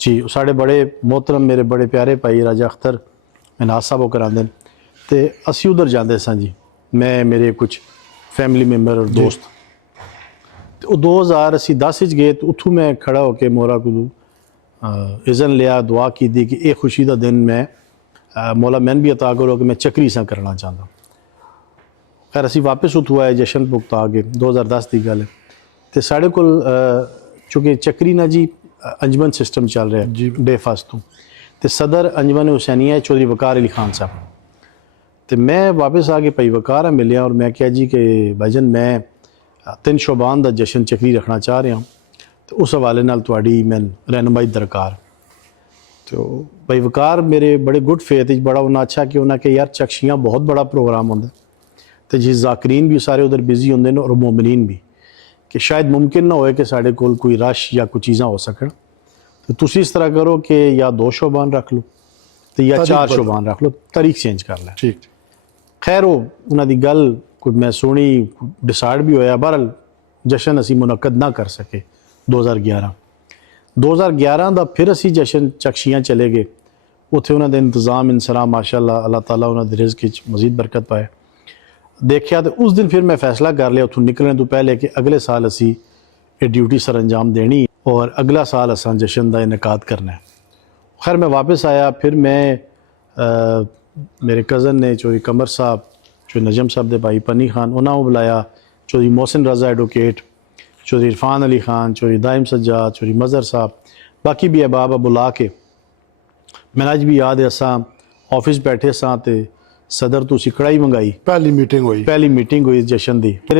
ਜੀ, ਉਹ ਸਾਡੇ ਬੜੇ ਮੁਹਤਰਮ ਮੇਰੇ ਬੜੇ ਪਿਆਰੇ ਭਾਈ ਰਾਜਾ ਅਖਤਰ ਮਨਾਜ਼ ਸਾਹਿਬ ਉਹ ਕਰਾਉਂਦੇ ਨੇ, ਤੇ ਅਸੀਂ ਉਧਰ ਜਾਂਦੇ ਸਾਂ ਜੀ, ਮੈਂ ਮੇਰੇ ਕੁਝ ਫੈਮਿਲੀ ਮੈਂਬਰ ਔਰ ਦੋਸਤ। ਤੇ ਉਹ 2010 ਵਿੱਚ ਗਏ, ਤੇ ਉੱਥੋਂ ਮੈਂ ਖੜਾ ਹੋ ਕੇ ਮੋਰਾ ਕੋਲੋਂ ਇਜ਼ਨ ਲਿਆ, ਦੁਆ ਕੀਤੀ ਕਿ ਇਹ ਖੁਸ਼ੀ ਦਾ ਦਿਨ ਮੈਂ ਮੌਲਾ ਮੈਨ ਵੀ ਅਤਾ ਕਰੋ ਕਿ ਮੈਂ ਚੱਕਰੀ ਸਾਂ ਕਰਨਾ ਚਾਹੁੰਦਾ। ਖੈਰ ਅਸੀਂ ਵਾਪਸ ਉੱਥੋਂ ਆਏ, ਜਸ਼ਨ ਭੁਗਤਾ ਕੇ 2010 ਦੀ ਗੱਲ ਹੈ। ਤੇ ਸਾਡੇ ਕੋਲ ਚੂँकि ਚੱਕਰੀ ਨਾ ਜੀ ਅੰਜਮਨ ਸਿਸਟਮ ਚੱਲ ਰਿਹਾ ਜੀ ਬੇਫਾਸ ਤੋਂ, ਤੇ ਸਦਰ ਅੰਜਮਨ ਹੁਸੈਨੀਆ ਚੌਧਰੀ ਵਕਾਰ ਅਲੀ ਖਾਨ ਸਾਹਿਬ। ਤੇ ਮੈਂ ਵਾਪਸ ਆ ਕੇ ਭਾਈ ਵਕਾਰ ਮਿਲਿਆ ਔਰ ਮੈਂ ਕਿਹਾ ਜੀ ਕਿ ਭਾਈਜਨ ਮੈਂ 3 ਸ਼ੋਬਾਨ ਦਾ ਜਸ਼ਨ ਚੱਕਰੀ ਰੱਖਣਾ ਚਾਹ ਰਿਹਾ, ਤੇ ਉਸ ਹਵਾਲੇ ਨਾਲ ਤੁਹਾਡੀ ਮੈਂ ਰਹਿਨਮਾਈ ਦਰਕਾਰ। ਤੇ ਭਾਈ ਵਕਾਰ ਮੇਰੇ ਬੜੇ ਗੁੱਡ ਫੇਥ ਵਿੱਚ ਬੜਾ ਉਹਨਾਂ ਅੱਛਾ ਕਿ ਉਹਨਾਂ ਕਿ ਯਾਰ ਚਕਸ਼ੀਆਂ ਬਹੁਤ ਬੜਾ ਪ੍ਰੋਗਰਾਮ ਹੁੰਦਾ, ਤੇ ਜੀ ਜ਼ਾਕਰੀਨ ਵੀ ਸਾਰੇ ਉਧਰ ਬਿਜ਼ੀ ਹੁੰਦੇ ਨੇ ਔਰ ਮੋਮਨੀਨ ਵੀ, ਕਿ ਸ਼ਾਇਦ ਮੁਮਕਿਨ ਨਾ ਹੋਏ ਕਿ ਸਾਡੇ ਕੋਲ ਕੋਈ ਰਸ਼ ਜਾਂ ਕੋਈ ਚੀਜ਼ਾਂ ਹੋ ਸਕਣ, ਤੇ ਤੁਸੀਂ ਇਸ ਤਰ੍ਹਾਂ ਕਰੋ ਕਿ ਜਾਂ 2 ਸ਼ੋਬਾਨ ਰੱਖ ਲਓ ਤੇ ਜਾਂ 4 ਸ਼ੋਬਾਨ ਰੱਖ ਲਓ, ਤਾਰੀਖ ਚੇਂਜ ਕਰ ਲੈ। ठीक। ਖੈਰ ਉਹ ਉਹਨਾਂ ਦੀ ਗੱਲ ਕੋਈ ਮੈਂ ਸੁਣੀ, ਡਿਸਾਈਡ ਵੀ ਹੋਇਆ। ਬਹਰਹਾਲ ਜਸ਼ਨ ਅਸੀਂ ਮੁਨੱਕਦ ਨਾ ਕਰ ਸਕੇ 2011 ਦਾ। ਫਿਰ ਅਸੀਂ ਜਸ਼ਨ ਚਕਸ਼ੀਆਂ ਚਲੇ ਗਏ, ਉੱਥੇ ਉਹਨਾਂ ਦੇ ਇੰਤਜ਼ਾਮ ਇੰਸਰਾਮ ਮਾਸ਼ਾਅੱਲਾ, ਅੱਲਾਹ ਤਾਲਾ ਉਹਨਾਂ ਦੇ ਰਿਜ਼ਕ ਵਿੱਚ ਮਜ਼ੀਦ ਬਰਕਤ ਪਾਏ। ਦੇਖਿਆ ਤੇ ਉਸ ਦਿਨ ਫਿਰ ਮੈਂ ਫੈਸਲਾ ਕਰ ਲਿਆ ਉੱਥੋਂ ਨਿਕਲਣ ਤੋਂ ਪਹਿਲੇ ਕਿ ਅਗਲੇ ਸਾਲ ਅਸੀਂ ਇਹ ਡਿਊਟੀ ਸਰ ਅੰਜਾਮ ਦੇਣੀ ਔਰ ਅਗਲਾ ਸਾਲ ਅਸਾਂ ਜਸ਼ਨ ਦਾ ਇਨਕਾਦ ਕਰਨਾ ਹੈ। ਖੈਰ ਮੈਂ ਵਾਪਸ ਆਇਆ, ਫਿਰ ਮੈਂ ਮੇਰੇ ਕਜ਼ਨ ਨੇ ਚੌਧਰੀ ਕਮਰ ਸਾਹਿਬ, ਚੌਧਰੀ ਨਜਮ ਸਾਹਿਬ ਦੇ ਭਾਈ ਪਨੀ ਖਾਨ, ਉਹਨਾਂ ਨੂੰ ਬੁਲਾਇਆ, ਚੌਧਰੀ मोहसिन रज़ा एडवोकेट, चौधरी इरफान अली खान, चौधरी दाइम सज्जाद, चौधरी मज़हर साहब, बाकी भी अहबाब बुला के मैं अज भी याद है असां ऑफिस बैठे सां ते सदर तो कढ़ाई मंगाई, पहली मीटिंग हुई जशन दी। फिर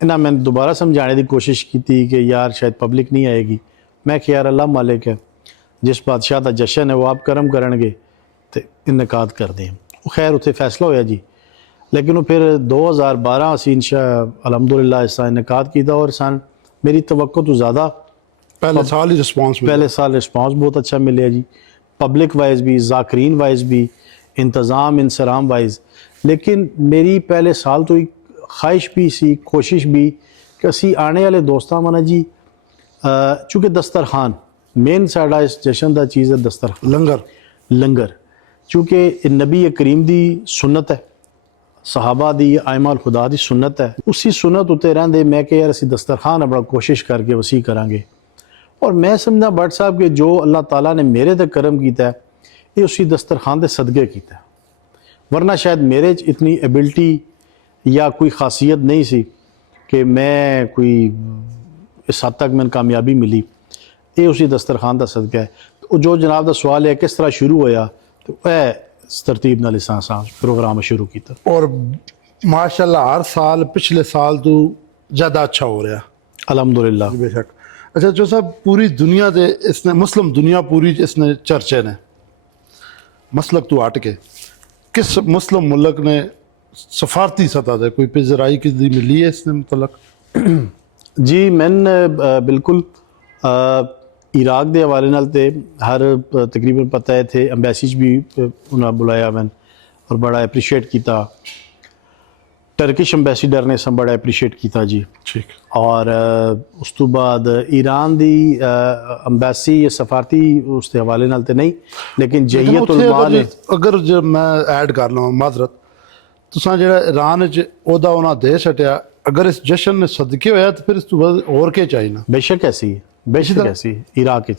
इन्हें मैंने दोबारा समझाने की कोशिश की थी कि यार शायद पब्लिक नहीं आएगी। मैं कि यार अल्लाह मालिक है, जिस बादशाह का जशन है वो आप करम करनगे तो इनकाद कर दें। खैर उत्थे फैसला होया जी, लेकिन वो फिर 2012 असी अलहमदुलिल्लाह इसका इनकाद किया और सन मेरी तवक्को तो ज़्यादा पहले साल ही रिस्पॉन्स बहुत अच्छा मिले जी, पब्लिक वाइज भी, ज़ाकरीन वाइज भी, इंतज़ाम इंसराम वाइज। लेकिन मेरी पहले साल तो ख्वाहिश भी सी, कोशिश भी कि असी आने वाले दोस्तां मना जी चूँकि दस्तरखान मेन साडा इस जशन का चीज़ है, दस्तरखान लंगर चूँकि नबी करीम की सुन्नत है, सहाबा दी आयमाल खुदा की सुन्नत है, उसी सुन्नत उत्ते रहंदे मैं कि यार असी दस्तरखान अपना कोशिश करके वसी करांगे। और मैं समझदा भट्ट साहब कि जो अल्लाह ताला ने मेरे ते करम किया है ये उसी दस्तरखान के सदके किया, वरना शायद मेरे च इतनी एबिलिटी या कोई खासियत नहीं सी कि मैं कोई इस हद तक मैंने कामयाबी मिली, ये उसी दस्तरखान का सदका है। तो जो जनाब का सवाल है किस तरह शुरू होया, तो इस तरतीब नाल प्रोग्राम शुरू किया और माशाल्लाह हर साल पिछले साल तो ज़्यादा अच्छा हो रहा अल्हम्दुलिल्लाह। बेशक। अच्छा जो साहब पूरी दुनिया दे इसने मुस्लिम दुनिया पूरी इसने चर्चे ने मसलक तो हट के किस मुस्लिम मुल्क ने सफारती सतह से कोई पिजराई की मिली है इसने मतलब? जी मैंने बिल्कुल इराक के हवाले नाल ते हर तकरीबन पता है थे, एम्बेसीज भी उन्हें बुलाया मैंने और बड़ा अप्रीशिएट किया, टर्किश एम्बेसीडर ने सब बड़ा अप्रीशिएट किया जी। ठीक। और उस तो बाद ईरान दी एम्बेसी या सफारती उसके हवाले नाल ते नहीं, लेकिन जहियत उलमा ने अगर जब मैं ऐड कर लवां माजरत तुसां जेड़ा ईरान च ओदा उन्हां दे छटिया, अगर इस जशन ने सदके होया तो फिर इस तो बाद और क्या चाहिए ना? बेशक ऐसी इराक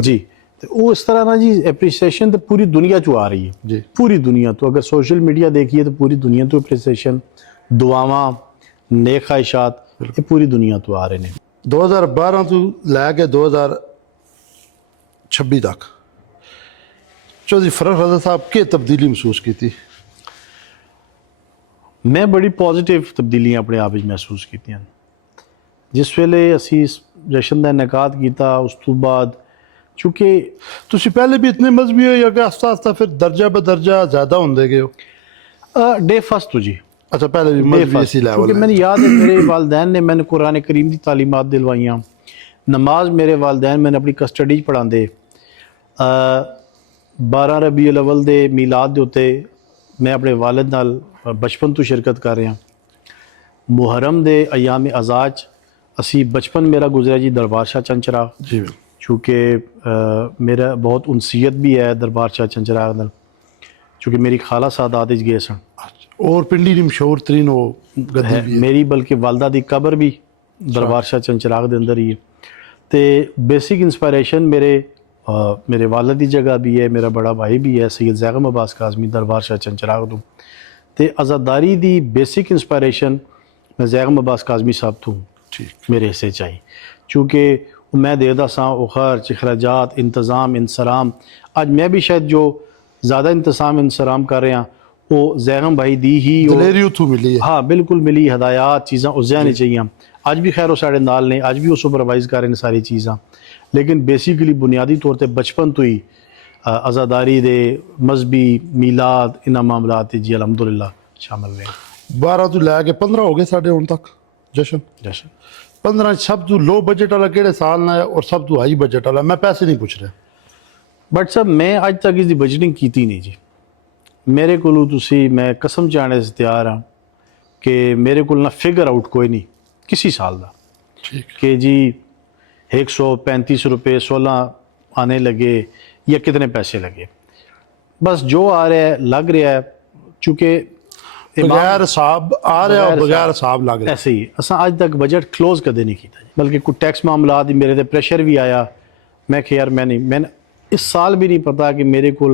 जी ਤੇ ਉਹ ਇਸ ਤਰ੍ਹਾਂ ਨਾ ਜੀ ਐਪਰੀਸੀਏਸ਼ਨ ਤੇ ਪੂਰੀ ਦੁਨੀਆ 'ਚੋਂ ਆ ਰਹੀ ਹੈ ਜੀ। ਪੂਰੀ ਦੁਨੀਆ ਤੋਂ। ਅਗਰ ਸੋਸ਼ਲ ਮੀਡੀਆ ਦੇਖੀਏ ਤਾਂ ਪੂਰੀ ਦੁਨੀਆ ਤੋਂ ਐਪਰੀਸੀਏਸ਼ਨ, ਦੁਆਵਾਂ, ਨੇਕ ਖਾਹਿਸ਼ਾਤ ਇਹ ਪੂਰੀ ਦੁਨੀਆ ਤੋਂ ਆ ਰਹੇ ਨੇ। 2012 ਤੋਂ ਲੈ ਕੇ 2026 ਤੱਕ ਚੌਧਰੀ ਫਰਖ ਰਜ਼ਾ ਸਾਹਿਬ ਕੀ ਤਬਦੀਲੀ ਮਹਿਸੂਸ ਕੀਤੀ? ਮੈਂ ਬੜੀ ਪੋਜ਼ਿਟਿਵ ਤਬਦੀਲੀਆਂ ਆਪਣੇ ਆਪ ਵਿੱਚ ਮਹਿਸੂਸ ਕੀਤੀਆਂ। ਜਿਸ ਵੇਲੇ ਅਸੀਂ ਇਸ ਜਸ਼ਨ ਦਾ ਇਨਕਾਦ ਕੀਤਾ ਉਸ ਤੋਂ ਬਾਅਦ, ਚूँकि ਤੁਸੀਂ ਪਹਿਲੇ ਵੀ ਇਤਨੇ ਮਜ਼ਬੀ ਹੋ ਜਾਂ ਕਿ ਆਸਤਾ ਆਸਤਾ ਫਿਰ ਦਰਜਾ ਬਦਰਜਾ ਜ਼ਿਆਦਾ ਹੁੰਦੇ ਗਏ ਹੋ? डे फर्स्ट तो जी, अच्छा, पहले भी डे मजहबी फर्स्ट, इसी क्योंकि लेवल मैंने याद है मेरे वालदैन ने मैंने कुरान करीम की तालीमात दिलवाइयाँ, नमाज मेरे वालदैन मैंने अपनी कस्टडी च पढ़ाते, 12 रबीउल अव्वल दे मीलाद दे उत्ते मैं अपने वालिद नाल बचपन तो शिरकत कर रहा। मुहर्रम दे अयाम अज़ाज असी बचपन मेरा गुजरा जी दरबार शाह चंचरा, जी, चूँकि मेरा बहुत उनसीयत भी है दरबार शाह चंचरा नाल, चूँकि मेरी खाला सादात च गए सन और पिंडी दी मशहूर तरीन वो गद्दी है भी है। मेरी, बल्कि वालदा दी कबर भी दरबार शाह चंचराग दे अंदर ही है। तो बेसिक इंस्पायरेशन मेरे वालद की जगह भी है, मेरा बड़ा भाई भी है सैयद ज़ैगम अब्बास काज़मी दरबार शाह चंचराग तो। आज़ादारी दी बेसिक इंस्पायरेशन मैं ज़ैगम अब्बास काज़मी साहब तो ठीक मेरे हिस्से चाहिए, चूँकि मैं देखता सा वो खर्च अखराजात इंतज़ाम इंसराम, अज मैं भी शायद जो ज़्यादा इंतज़ाम इंसराम कर रहा वो ज़ैगम भाई दी ही दलेरी उथू मिली है। हाँ बिल्कुल मिली, हदायत चीज़ां उस नहीं चाहिए। अज भी खैर वो साढ़े नाल ने, अज भी वो सुपरवाइज कर रहे हैं सारी चीज़ां, लेकिन बेसिकली बुनियादी तौर पर बचपन तो ही आज़ादारी दे मजहबी मीलाद इन्हां मामलात जी अलहमदुलिल्लाह शामिल रहे। 12 ਤੋਂ ਲੈ ਕੇ 15 ਹੋ ਗਏ ਸਾਡੇ ਹੁਣ ਤੱਕ ਜਸ਼ਨ। जैसे 15 ਸਭ ਤੋਂ ਲੋ ਬਜਟ ਵਾਲਾ ਕਿਹੜੇ ਸਾਲ ਨਾਲ ਹੈ ਔਰ ਸਭ ਤੋਂ ਹਾਈ ਬਜਟ ਵਾਲਾ? ਮੈਂ ਪੈਸੇ ਨਹੀਂ ਪੁੱਛ ਰਿਹਾ। बट सर मैं अज तक इसकी बजटिंग की नहीं जी। मेरे को मैं कसम चाहने से तैयार हाँ कि मेरे को ना फिगर आउट कोई नहीं किसी साल का ठीक कि जी 135 रुपये 16 आने लगे या कितने पैसे लगे, बस जो आ रहा है लग रहा है, चूँकि बगैर हिसाब आ रहा और बगैर हिसाब लग रहा। ऐसे ही असा अज तक बजट क्लोज कदे नहीं किया, बल्कि कुछ टैक्स मामला मेरे ते प्रेशर भी आया। मैं कि यार मैंने इस साल भी नहीं पता कि मेरे को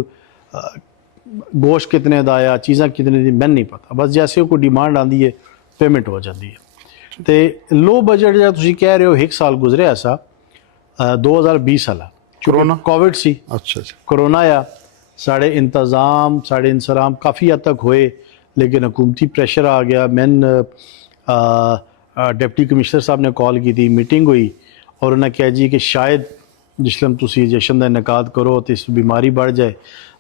गोश्त कितने का आया, चीज़ां कितने दी मैंने नहीं पता, बस जैसे कोई डिमांड आती है पेमेंट हो जाती है। तो लो बजट जो तुम कह रहे हो एक साल गुजरे ऐसा 2020 वाला कोरोना कोविड सी, अच्छा अच्छा कोरोना आया, साढ़े इंतज़ाम साढ़े इंसराम काफ़ी हद तक होए, लेकिन हुकूमती प्रेशर आ गया। मैंने डिप्टी कमिश्नर साहब ने कॉल की थी, मीटिंग हुई और उन्हें कहा जी कि शायद जिसलम तुसी जशन का इनकाद करो तो इस बीमारी बढ़ जाए।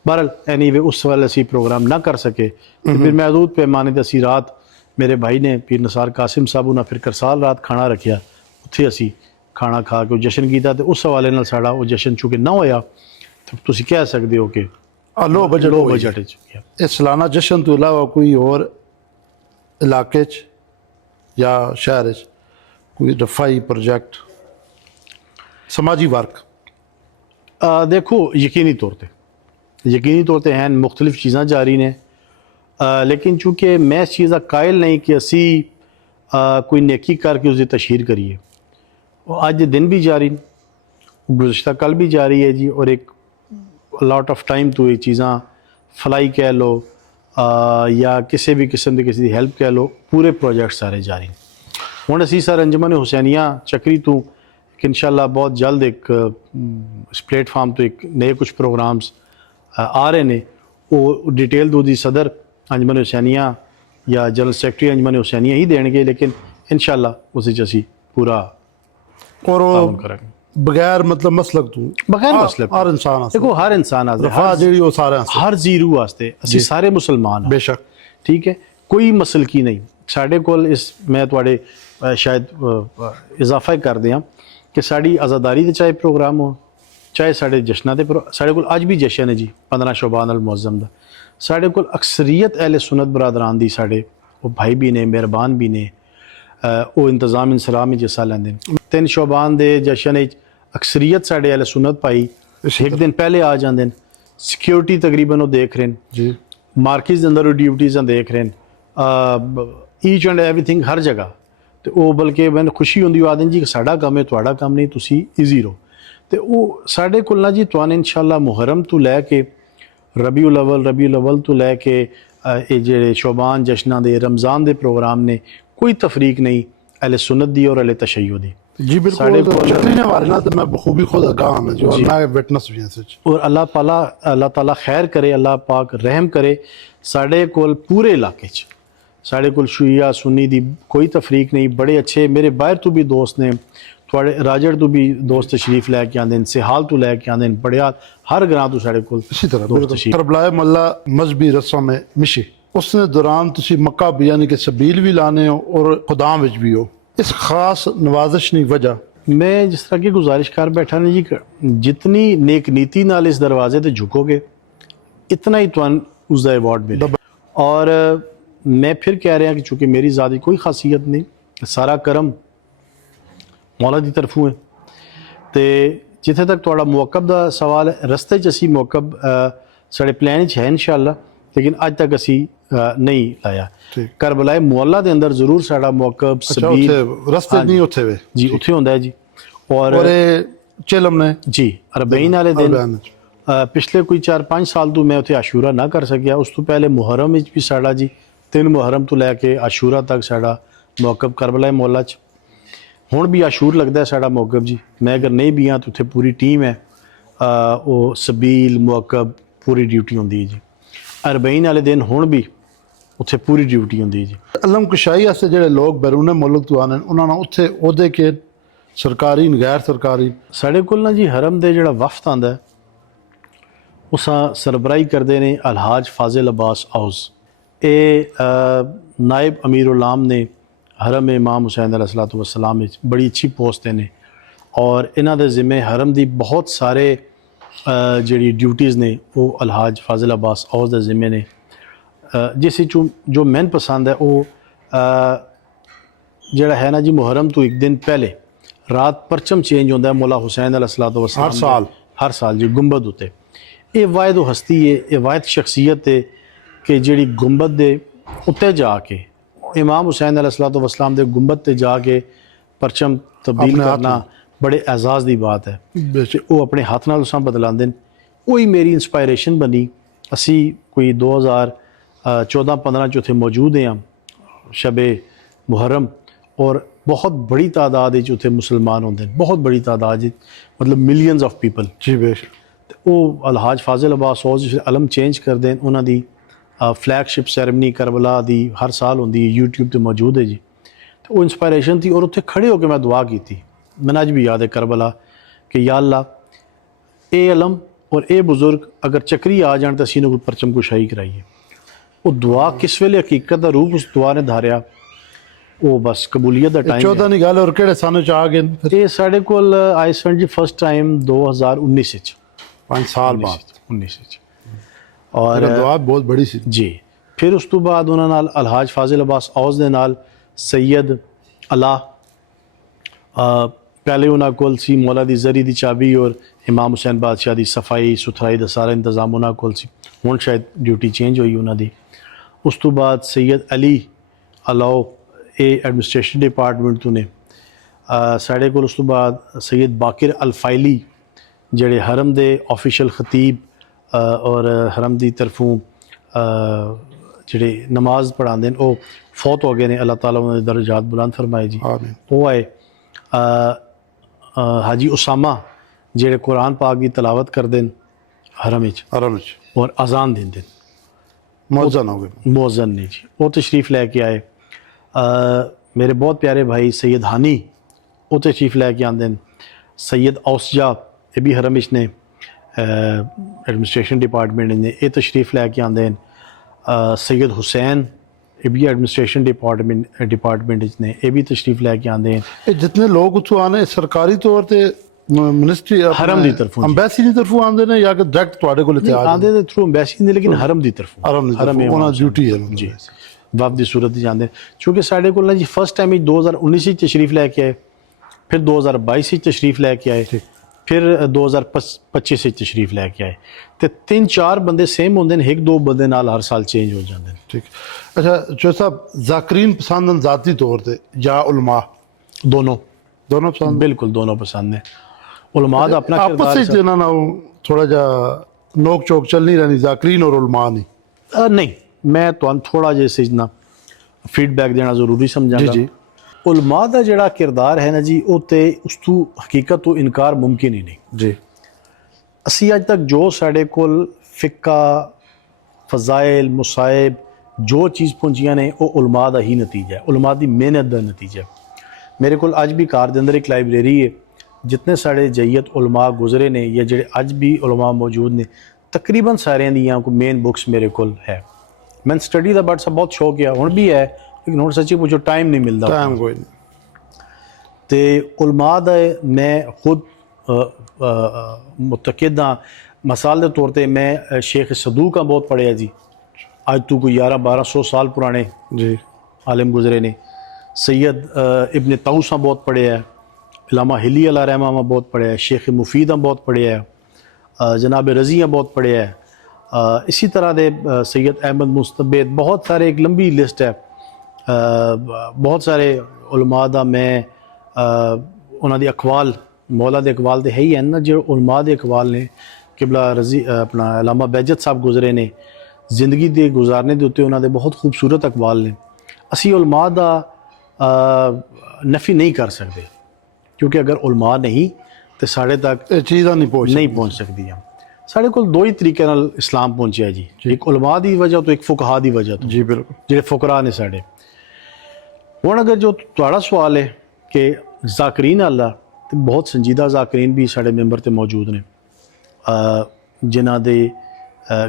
बहरहाल एनीवे उस वाले असी प्रोग्राम ना कर सके, तो फिर महदूद पैमाने ते असी रात मेरे भाई ने पीर नसार कासिम साहब उन्हें फिर करसाल रात खाना रखिया, उत्थे असी खाना खा के जशन किया। तो उस हवाले नाल साड़ा वो जशन चूँकि ना होया तो तुसी कह सकते हो कि लो बजट लो हो गई। बजट गया। इस सालाना जशन तो इलावा कोई और इलाके च या शहर च कोई रफाई प्रोजेक्ट समाजी वर्क? देखो यकीनी तौर पर हैं मुख्तलिफ चीज़ां जारी ने, लेकिन चूँकि मैं इस चीज़ का कायल नहीं कि असी कोई नेकी करके उसकी तशहीर करिए। अज दिन भी जारी, गुज़श्ता कल भी जारी है जी, और एक लॉट ऑफ टाइम तो ये चीज़ां फलाई कह लो या किसी भी किस्म की किसी की हेल्प कह लो, पूरे प्रोजेक्ट सारे जारी। हुण असी सर अंजुमन हुसैनिया चक्री तो इंशाल्लाह बहुत जल्द एक इस प्लेटफार्म तो एक नए कुछ प्रोग्राम्स आ रहे ने, वो डिटेल तो सदर अंजुमन हुसैनिया या जनरल सेक्रटरी अंजुमन हुसैनिया ही देंगे, लेकिन इंशाल्लाह उस असी पूरा और ताउन करांगे बगैर मतलब मसलक तू बगैर मसलक हर इंसान आस्ते। देखो हर इंसान आस्ते, रफा जेड़ी वो सारे आस्ते। हर जीरू वास्ते असी सारे मुसलमान हैं, बेशक ठीक है, कोई मसल की नहीं साढ़े कोल। इस मैं थोड़े शायद इजाफा ही कर दियाँ कि साड़ी आज़ादारी दे चाहे प्रोग्राम हो, चाहे साढ़े जश्ना दे साढ़े कोल अज भी जश्न है जी 15 शोबान अल मुअज़्ज़म दा। साढ़े कोल अक्सरियत अहले सुन्नत बरादरान दी साढ़े वो भाई भी ने, मेहरबान भी ने, वो इंतज़ाम इंसराम में हिस्सा लैंदे। 3 शोबान दे जश्न अक्सरियत साढ़े अहले सुन्नत भाई एक दिन पहले आ जाते हैं। सिक्योरिटी तकरीबन वो देख रहे हैं जी, मार्केट के अंदर ड्यूटीज़ देख रहे हैं, ईच एंड एवरीथिंग हर जगह। तो वो बल्कि मैंने खुशी होंगी आदमी जी कि साड़ा काम है तुहाड़ा काम नहीं, तुसी ईजी रहो। ਤੇ ਉਹ ਸਾਡੇ ਕੋਲ ਨਾ ਜੀ ਤੁਹਾਨੂੰ ਇਨਸ਼ਾਅੱਲਾ ਮੁਹਰਮ ਤੋਂ ਲੈ ਕੇ ਰਬੀਉਲ ਅਵਲ ਤੋਂ ਲੈ ਕੇ ਇਹ ਜਿਹੜੇ ਸ਼ੋਬਾਨ ਜਸ਼ਨਾਂ ਦੇ ਰਮਜ਼ਾਨ ਦੇ ਪ੍ਰੋਗਰਾਮ ਨੇ ਕੋਈ ਤਫਰੀਕ ਨਹੀਂ ਅਹਿਲੇ ਸੁਨਨਤ ਦੀ ਔਰ ਅਹਿਲੇ ਤਸ਼ਯੁ ਦੀ जी साढ़े बिल्कुल को- चलने वाले ना तो मैं बखूबी खुद आगाह हूं जो जी। मैं विटनेस भी हूं सच और अल्लाह ताला खैर करे अल्लाह पाक रहम करे साढ़े कोल पूरे इलाके च साढ़े कोल शिया सुन्नी दी कोई तफरीक नहीं बड़े अच्छे मेरे बाहर तो भी दोस्त ने थोड़े राजड़ तो भी दोस्त तशरीफ लैके आंदे न सिहाल तो लैके आंदे न बड़ियाल हर ग्रां तो साढ़े कोल इसी तरह दोस्त बिल्कुल तशरीफ करबलाए मल्ला मजहबी रस्म में मिशे उसने दौरान तुसी मक्का भी यानी कि सबील भी लाने हो और खुदाम विच भी हो इस खास नवाजिश की वजह मैं जिस तरह की गुजारिश कर बैठा ना जी जितनी नेक नीति नाल इस दरवाजे ते झुकोगे इतना ही तुहानू उसका अवार्ड मिले और मैं फिर कह रहा कि चूँकि मेरी ज़्यादा कोई खासियत नहीं सारा करम मौला की तरफों है तो जिथे तक थोड़ा मुअक्कब का सवाल है रस्ते च असी मुअक्कब साढ़े प्लान च है इंशाअल्लाह लेकिन अज तक असी नहीं लाया ठीक। करबलाए मुअल्ला के अंदर जरूर साड़ा मुअक्कब अच्छा सबील उथे रस्ते नहीं उथे वे जी उत्थे होंदा है जी और और ये चिलम ने जी अरबईन वाले दिन अरबईन च। पिछले कोई 4-5 साल तो मैं उत्थे आशूरा ना कर सकिया उस तो पहले मुहर्रम विच भी साड़ा जी 3 मुहर्रम तो लैके आशूरा तक साड़ा मौकब करबला मौला च हुण भी आशूर लगता है साड़ा मौकब जी मैं अगर नहीं भी हाँ तो उत्थे पूरी टीम है वो सबील मौकब पूरी ड्यूटी होंदी है जी अरबईन वाले दिन हुण भी उत्थे पूरी ड्यूटी होंदी है जी अलम कुशाई वास्ते जेडे लोग बैरूने मुल्क तो आने उन्होंने उत्थे ओहदे के सरकारी गैर सरकारी साढ़े कोल ना जी हरम दे जेड़ा वफ्त आंदा है उस सरबराही करते हैं अलहाज फाजिल अब्बास औस ये नायब अमीर उलाम ने हरम इमाम हुसैन अलैहिस्सलातु वस्सलाम में बड़ी अच्छी पोस्ट ने और इन्हां दे जिम्मे हरम दी बहुत सारे ਜਿਹੜੀ ड्यूटीज़ ने वो अलहाज फाजिल अब्बास औस दे जिम्मे ने जिस जो मैन पसंद है वो ਜਿਹੜਾ है ना जी मुहर्रम तो एक दिन पहले रात परचम चेंज होता है मौला हुसैन अलैहिस्सलातु वस्सलाम हर साल? हर साल जी गुंबद उत्ते ये वायद हस्ती है ये वायद शख्सियत है कि ਜਿਹੜੀ गुंबद दे उत्ते जाके इमाम हुसैन अलैहिस्सलातु वस्सलाम दे गुंबद ते जाके परचम तब्दील अपने हाथ करना बड़े एजाज़ की बात है बेशक वो अपने हाथ नाल उसां बदलांदे वही मेरी इंस्पायरेशन बनी असी कोई 2014-15 च उत्थे मौजूद हैं शबे मुहर्रम और बहुत बड़ी तादाद उत्थे मुसलमान होंदे ने बहुत बड़ी तादाद मतलब मिलियंस ऑफ पीपल जी बेशक वो अलहाज फाजिल अब्बास औस जिस अलम चेंज करते हैं उन्हों दी फ्लैगशिप सैरेमनी करबला दी हर साल होंदी है यूट्यूब ते मौजूद है जी तो वो इंस्पायरेशन थी और उत्थे खड़े होकर मैं दुआ की थी मैंने अज भी याद है करबला कि या अल्लाह ए अलम और ए बुजुर्ग अगर चक्री आ जान तो असी इन्हां कोल परचम कुशाई कराइए वो दुआ किस वेले हकीकत का रूप उस दुआ ने धारिया वो बस कबूलियत का टाइम 14 ਦੀ ਗੱਲ ਔਰ ਕਿਹੜੇ ਸਾਲ ਚ ਆ ਗਏ ਫਿਰ ये साढ़े कोल आई सेंट जी फर्स्ट टाइम 2019 विच 5 साल बाद 19 विच और दुआ बहुत बड़ी सी जी फिर उस तो बाद उन्होंने नाल अलहाज फाजिल अब्बास औस दे नाल सैयद अला पहले उन्होंने कोल सी मौला दी जरी दी चाबी और इमाम हुसैन बादशाह दी सफाई सुथराई दा सारा इंतजाम उन्होंने कोल सी हुण शायद ड्यूटी चेंज हुई उन्होंने दी उस तो बाद सैयद अली अलाओ ए एडमिनिस्ट्रेशन डिपार्टमेंट तो ने साढ़े कोल उस तो बाद सैयद बाकिर अलफाइली जेड़े हरम दे ऑफिशियल खतीब और हरम दी तरफों जेड़े नमाज पढ़ाते हैं वो फौत हो गए ने अल्लाह ताला उन्होंने दर्जात बुलंद फरमाए जी आमीन वो आए हाजी उसामा जेड़े कुरान पाक की तलावत करते हैं हरम विच आराम च और अजान देंदे मौजन हो गए मौजन ने जी वो तशरीफ़ लैके आए मेरे बहुत प्यारे भाई सैयद हानी वो तशरीफ़ लैके आते हैं सैयद औसजा ये भी हरम विच ने एडमिनिस्ट्रेशन डिपार्टमेंट ने ये तशरीफ़ लैके आते हैं सैयद हुसैन ये भी एडमिनिस्ट्रेशन डिपार्टमेंट ने ये भी तशरीफ़ लैके आते हैं ਇਹ ਜਿੰਨੇ ਲੋਕ ਉੱਥੋਂ ਆਨੇ ਸਰਕਾਰੀ ਤੌਰ ਤੇ ਮਿਨਿਸਟਰੀ ਹਰਮ ਦੀ ਤਰਫੋਂ ਜੀ। ਅੰਬੈਸੀ ਦੀ ਤਰਫੋਂ ਆਉਂਦੇ ਨੇ ਜਾਂ ਕਿ ਡਾਇਰੈਕਟ ਤੁਹਾਡੇ ਕੋਲ ਇੱਥੇ ਆ आते तो थ्रू एम्बेसी ने लेकिन हरम की तरफ ਹਰਮ ਦੀ ਤਰਫੋਂ ਉਹਨਾਂ ਦੀ ਡਿਊਟੀ ਹੈ जी वफ की सूरत जाते चूँकि साढ़े को जी फर्स्ट टाइम 2019 तशरीफ़ लैके आए फिर 2022 तशरीफ़ लैके आए फिर 2025 तशरीफ़ लैके आए तो 3-4 बंदे सेम होंगे एक दो बंदे नाल हर साल चेंज हो जाते हैं ठीक अच्छा जो साहब ज़ाकरीन पसंद हैं ज़ाती तौर पे या उलमा दोनों दोनों पसंद बिल्कुल दोनों पसंद हैं ਉਲਮਾ ਦਾ ਆਪਣਾ ਆਪਸ ਕਿਰਦਾਰ ਵਿੱਚ ਇਹਨਾਂ ਨਾਲ ਥੋੜਾ ਜਿਹਾ ਨੋਕ ਚੋਕ ਚੱਲਣੀ ਰਹਿਣੀ ਜ਼ਾਕਰੀਨ ਔਰ ਉਲਮਾ ਨਹੀਂ। ਨਹੀਂ, ਮੈਂ ਤੁਹਾਨੂੰ ਥੋੜਾ ਜਿਹਾ ਇਸ ਨਾਲ ਫੀਡਬੈਕ ਦੇਣਾ ਜ਼ਰੂਰੀ ਸਮਝਾਂਗਾ। ਜੀ। ਉਲਮਾ ਦਾ ਜਿਹੜਾ ਕਿਰਦਾਰ ਹੈ ਨਾ ਜੀ, ਉਹ ਤੇ ਉਸ ਤੋਂ ਹਕੀਕਤ ਤੋਂ ਇਨਕਾਰ ਮੁਮਕਿਨ ਹੀ ਨਹੀਂ ਜੀ। ਅਸੀਂ ਅੱਜ ਤੱਕ ਜੋ ਸਾਡੇ ਕੋਲ ਫਿਕਾ ਫਜ਼ਾਇਲ ਮੁਸਾਇਬ ਜੋ ਚੀਜ਼ ਪਹੁੰਚੀਆਂ ਨੇ ਉਹ ਉਲਮਾ ਦਾ ਹੀ ਨਤੀਜਾ ਹੈ, ਉਲਮਾ ਦੀ ਮਿਹਨਤ ਦਾ ਨਤੀਜਾ ਹੈ। ਮੇਰੇ ਕੋਲ ਅੱਜ ਵੀ ਘਰ ਦੇ ਅੰਦਰ ਇੱਕ ਲਾइब्रेरी है, जितने साढ़े जयत उलमा गुजरे ने या ਜਿਹੜੇ ਅੱਜ भी उलमा मौजूद ने तकरीबन सारियां ਦੀਆਂ ਕੋਈ ਮੇਨ ਬੁੱਕਸ ਮੇਰੇ ਕੋਲ ਹੈ। मैं स्टडी ਦਾ ਬਟ ਬਹੁਤ ਸ਼ੌਕ ਹੈ, ਹੁਣ ਵੀ ਹੈ, ਲੇਕਿਨ ਹੁਣ ਸੱਚੀ ਪੁੱਛੋ ਟਾਈਮ ਨਹੀਂ ਮਿਲਦਾ। ਟਾਈਮ ਕੋਈ ਨਹੀਂ। ਤੇ ਉਲਮਾ ਦਾ ਮੈਂ ਖੁਦ ਮੁਤਕਦ ਹਾਂ। ਮਿਸਾਲ ਦੇ ਤੌਰ ਤੇ ਮੈਂ ਸ਼ੇਖ ਸਦੂਕ ਬਹੁਤ ਪੜ੍ਹਿਆ ਜੀ, ਅੱਜ ਤੋਂ ਕੋਈ 1100-1200 ਸਾਲ ਪੁਰਾਣੇ ਜੀ आलिम गुजरे ने। सैयद इब्न ताऊसा बहुत पढ़े है, इलामा हिली अला रहमा बहुत पढ़े है, शेख मुफीद बहुत पढ़े है, जनाब रज़ी बहुत पढ़े है, इसी तरह दे सैयद अहमद मुस्तबेद, बहुत सारे एक लंबी लिस्ट है। बहुत सारे उलमा दा मैं उन्हां दे अकवाल मौला दे अकवाल तो है ही है ना, जो उलमा दे अकवाल ने किबला रज़ी अपना इलामा बैजत साहब गुजरे ने, जिंदगी दे गुजारने दे उत्ते उन्हां दे बहुत खूबसूरत अकवाल ने। असी उलमा दा नफ़ी नहीं कर सकते, क्योंकि अगर उलमा नहीं तो साढ़े तक ਇਹ ਚੀਜ਼ਾਂ ਨਹੀਂ नहीं पहुँच सकती हम। साढ़े कोल दो ही तरीके नाल इस्लाम पहुँचा जी, एक उलमा दी वजह तो एक फुकहा दी वजह तो। जी बिल्कुल। ਜਿਹੜੇ फुकरा ने साढ़े हुण अगर जो तुहाड़ा सवाल है कि ज़ाकरीन अल्लाह, तो बहुत संजीदा ज़ाकरीन भी साढ़े मैंबर ते मौजूद ने, जिन्हां दे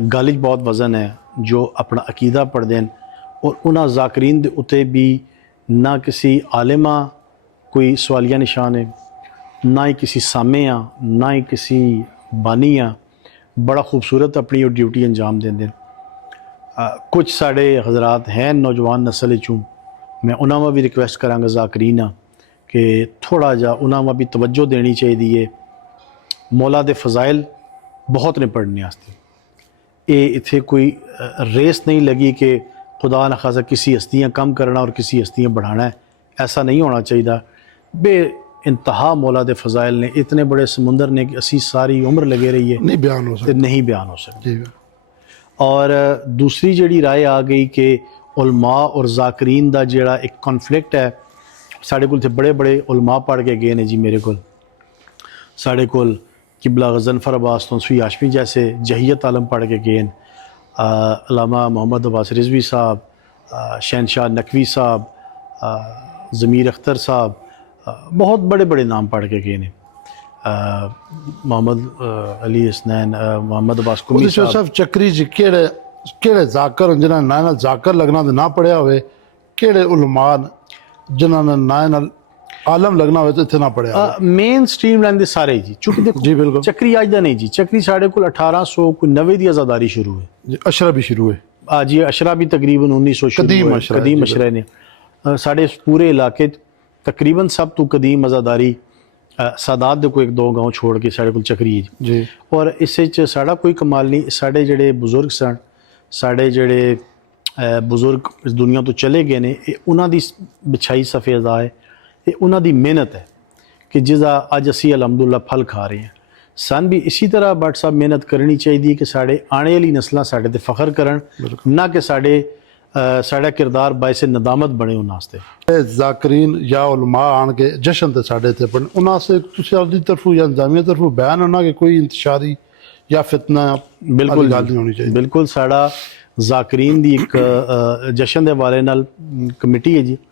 गल च बहुत वज़न है, जो अपना अकीदा पढ़ते हैं। और उन्हां ज़ाकरीन दे उत्ते भी ना किसी आलिमा कोई सवालिया निशान है, ना ही किसी सामे आ, ना ही किसी बानी आ, बड़ा खूबसूरत अपनी वो ड्यूटी अंजाम देंदे। कुछ साढ़े हजरात हैं नौजवान नस्ल चूँ, मैं उन्होंने भी रिक्वेस्ट करांगा ज़ाकरीन कि थोड़ा जा उन्होंने भी तवज्जो देनी चाहिए। मौला दे फजाइल बहुत ने पढ़ने वास्ते, ये इत्थे कोई रेस नहीं लगी कि खुदा न खासा किसी हस्तियाँ कम करना और किसी हस्तियाँ बढ़ाना है, ऐसा नहीं होना चाहिए। बे इंतहा मौला दे फजाइल ने इतने बड़े समुंदर ने कि असी सारी उम्र लगे रही है, नहीं बयान हो ते सकता। नहीं बयान हो सकते। जी और दूसरी जिहड़ी राय आ गई कि उलमा और ज़ाकरीन दा जिहड़ा एक कॉन्फ्लिक्ट है, साढ़े कोल बड़े बड़े उलमा पढ़ के गए ने जी। मेरे कोल साढ़े कोल किबला गज़नफ़र अब्बास तौसीफ़ी हाशमी जैसे जहियत आलम पढ़ के गए हैं, अल्लामा मोहम्मद अब्बास रिज़वी साहब, शहनशाह नकवी साहब, ज़मीर अख्तर साहब, बहुत बड़े बड़े नाम पढ़ के गए हैं। मोहम्मद अली हसनैन, मोहम्मद अब्बास कुमी ਉਹਦੇ साहब। ਸਿਰਫ ਚੱਕਰੀ ਜੀ ਕਿਹੜੇ ਜ਼ਾਕਰ ਜਿਨ੍ਹਾਂ ਨੇ ਨਾਲ ਜ਼ਾਕਰ ਲੱਗਣਾ ਤੇ ਨਾ ਪੜਿਆ ਹੋਵੇ, ਕਿਹੜੇ ਉਲਮਾ ਜਿਨ੍ਹਾਂ ਨੇ ਨਾਲ आलम लगना हो तो इतने ना पड़े। मेन स्ट्रीम लाइन दे सारे जी, चूंकि देखो जी बिल्कुल। चक्री आज दा नहीं जी, चक्री साढ़े को 1890 की आज़ादारी शुरू है, अशरा भी शुरू है जी, अशरा भी तकरीबन 1900 कदीम अशरा, कदीम अशरा ने साढ़े पूरे इलाके तकरीबन सब तो कदीम आज़ादारी सादात दे कोई एक दो गांव छोड़ के साढ़े को चक्री है जी। और इस साढ़ा कोई कमाल नहीं, साढ़े जड़े बुजुर्ग सन, साढ़े जड़े बुजुर्ग इस दुनिया तो चले गए ने, उन्हां दी बिछाई सफ़ेदा है, ये उन्हां दी मेहनत है कि जिसका अज असी अलहमदुल्ला फल खा रहे हैं। सन भी इसी तरह भट्ट साहब मेहनत करनी चाहिए कि साढ़े आने वाली नस्लां साढ़े ते फख्र करन, ना कि साढ़ा किरदार बायस नदामत बने उन्हां। ज़ाकरीन या उलमा आन के जश्न ते साढ़े ते पढ़न, उन्हां से तुसी अपनी तरफों या इंतजामिया तरफों बयान होना कि कोई इंतशारी या फितना बिल्कुल गल नहीं होनी चाहिए। बिल्कुल साढ़ा ज़ाकरीन दी एक जश्न के हवाले नाल कमेटी है जी,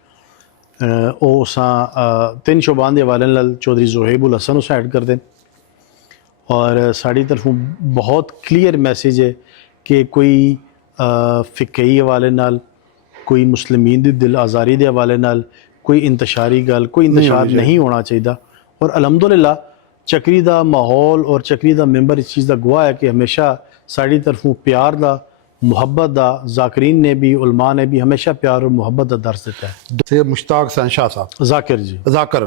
ਉਹ ਅਸਾਂ ਤਿੰਨ ਸ਼ੋਬਾਨ ਦੇ ਹਵਾਲੇ ਨਾਲ ਚੌਧਰੀ ਜ਼ੁਹੈਬੁਲ ਹਸਨ ਉਸ ਐਡ ਕਰਦੇ ਔਰ ਸਾਡੀ ਤਰਫੋਂ ਬਹੁਤ ਕਲੀਅਰ ਮੈਸੇਜ ਹੈ ਕਿ ਕੋਈ ਫਿਕਹੀ ਹਵਾਲੇ ਨਾਲ, ਕੋਈ ਮੁਸਲਮਾਨ ਦੀ ਦਿਲ ਆਜ਼ਾਰੀ ਦੇ ਹਵਾਲੇ ਨਾਲ ਕੋਈ ਇੰਤਸ਼ਾਰੀ ਗੱਲ, ਕੋਈ ਇੰਤਸ਼ਾਰ ਨਹੀਂ ਹੋਣਾ ਚਾਹੀਦਾ। ਔਰ ਅਲਹਮਦੁਲਿਲਾ ਚੱਕਰੀ ਦਾ ਮਾਹੌਲ ਔਰ ਚੱਕਰੀ ਦਾ ਮੈਂਬਰ ਇਸ ਚੀਜ਼ ਦਾ ਗਵਾਹ ਹੈ ਕਿ ਹਮੇਸ਼ਾ ਸਾਡੀ ਤਰਫੋਂ ਪਿਆਰ ਦਾ, मुहब्बत दा, ज़ाकरीन ने भी उलमा ने भी हमेशा प्यार और मुहब्बत का दर्स देता है। थे मुश्ताक हसन शाह साहब ज़ाकिर जी, ज़ाकर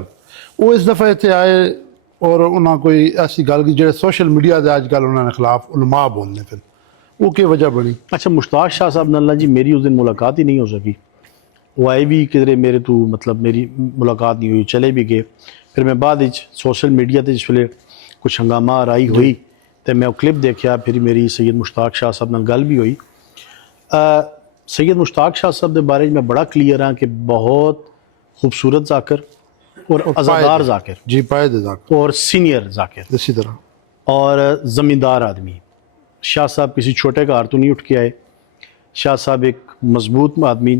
वो इस दफ़ा इतने आए और उन्होंने कोई ऐसी गल की जो सोशल मीडिया के अजकल उन्होंने खिलाफ उलमा बोलने, फिर वो क्या वजह बनी? अच्छा, मुश्ताक शाह साहब नाल जी मेरी उस दिन मुलाकात ही नहीं हो सकी। वो आए भी किधरे मेरे तो मतलब मेरी मुलाकात नहीं हुई, चले भी गए। फिर मैं बाद सोशल मीडिया ते जिस वेले ਕੁਛ ਹੰਗਾਮਾ ਰਾਈ ਹੋਈ ਤੇ ਮੈਂ ਉਹ ਕਲਿੱਪ ਦੇਖਿਆ, ਫਿਰ ਮੇਰੀ ਸੈਯਦ ਮੁਸ਼ਤਾਕ ਸ਼ਾਹ ਸਾਹਿਬ ਨਾਲ ਗੱਲ ਵੀ ਹੋਈ। ਸੈਯਦ ਮੁਸ਼ਤਾਕ ਸ਼ਾਹ ਸਾਹਿਬ ਦੇ ਬਾਰੇ 'ਚ ਮੈਂ ਬੜਾ ਕਲੀਅਰ ਹਾਂ ਕਿ ਬਹੁਤ खूबसूरत जाकिर और अज़ादार जाकिर, जी पायद जाकिर और सीनियर जाकिर इसी तरह और ज़मींदार आदमी। शाह साहब किसी छोटे घर तो नहीं उठ के आए। शाह साहब एक मजबूत आदमी,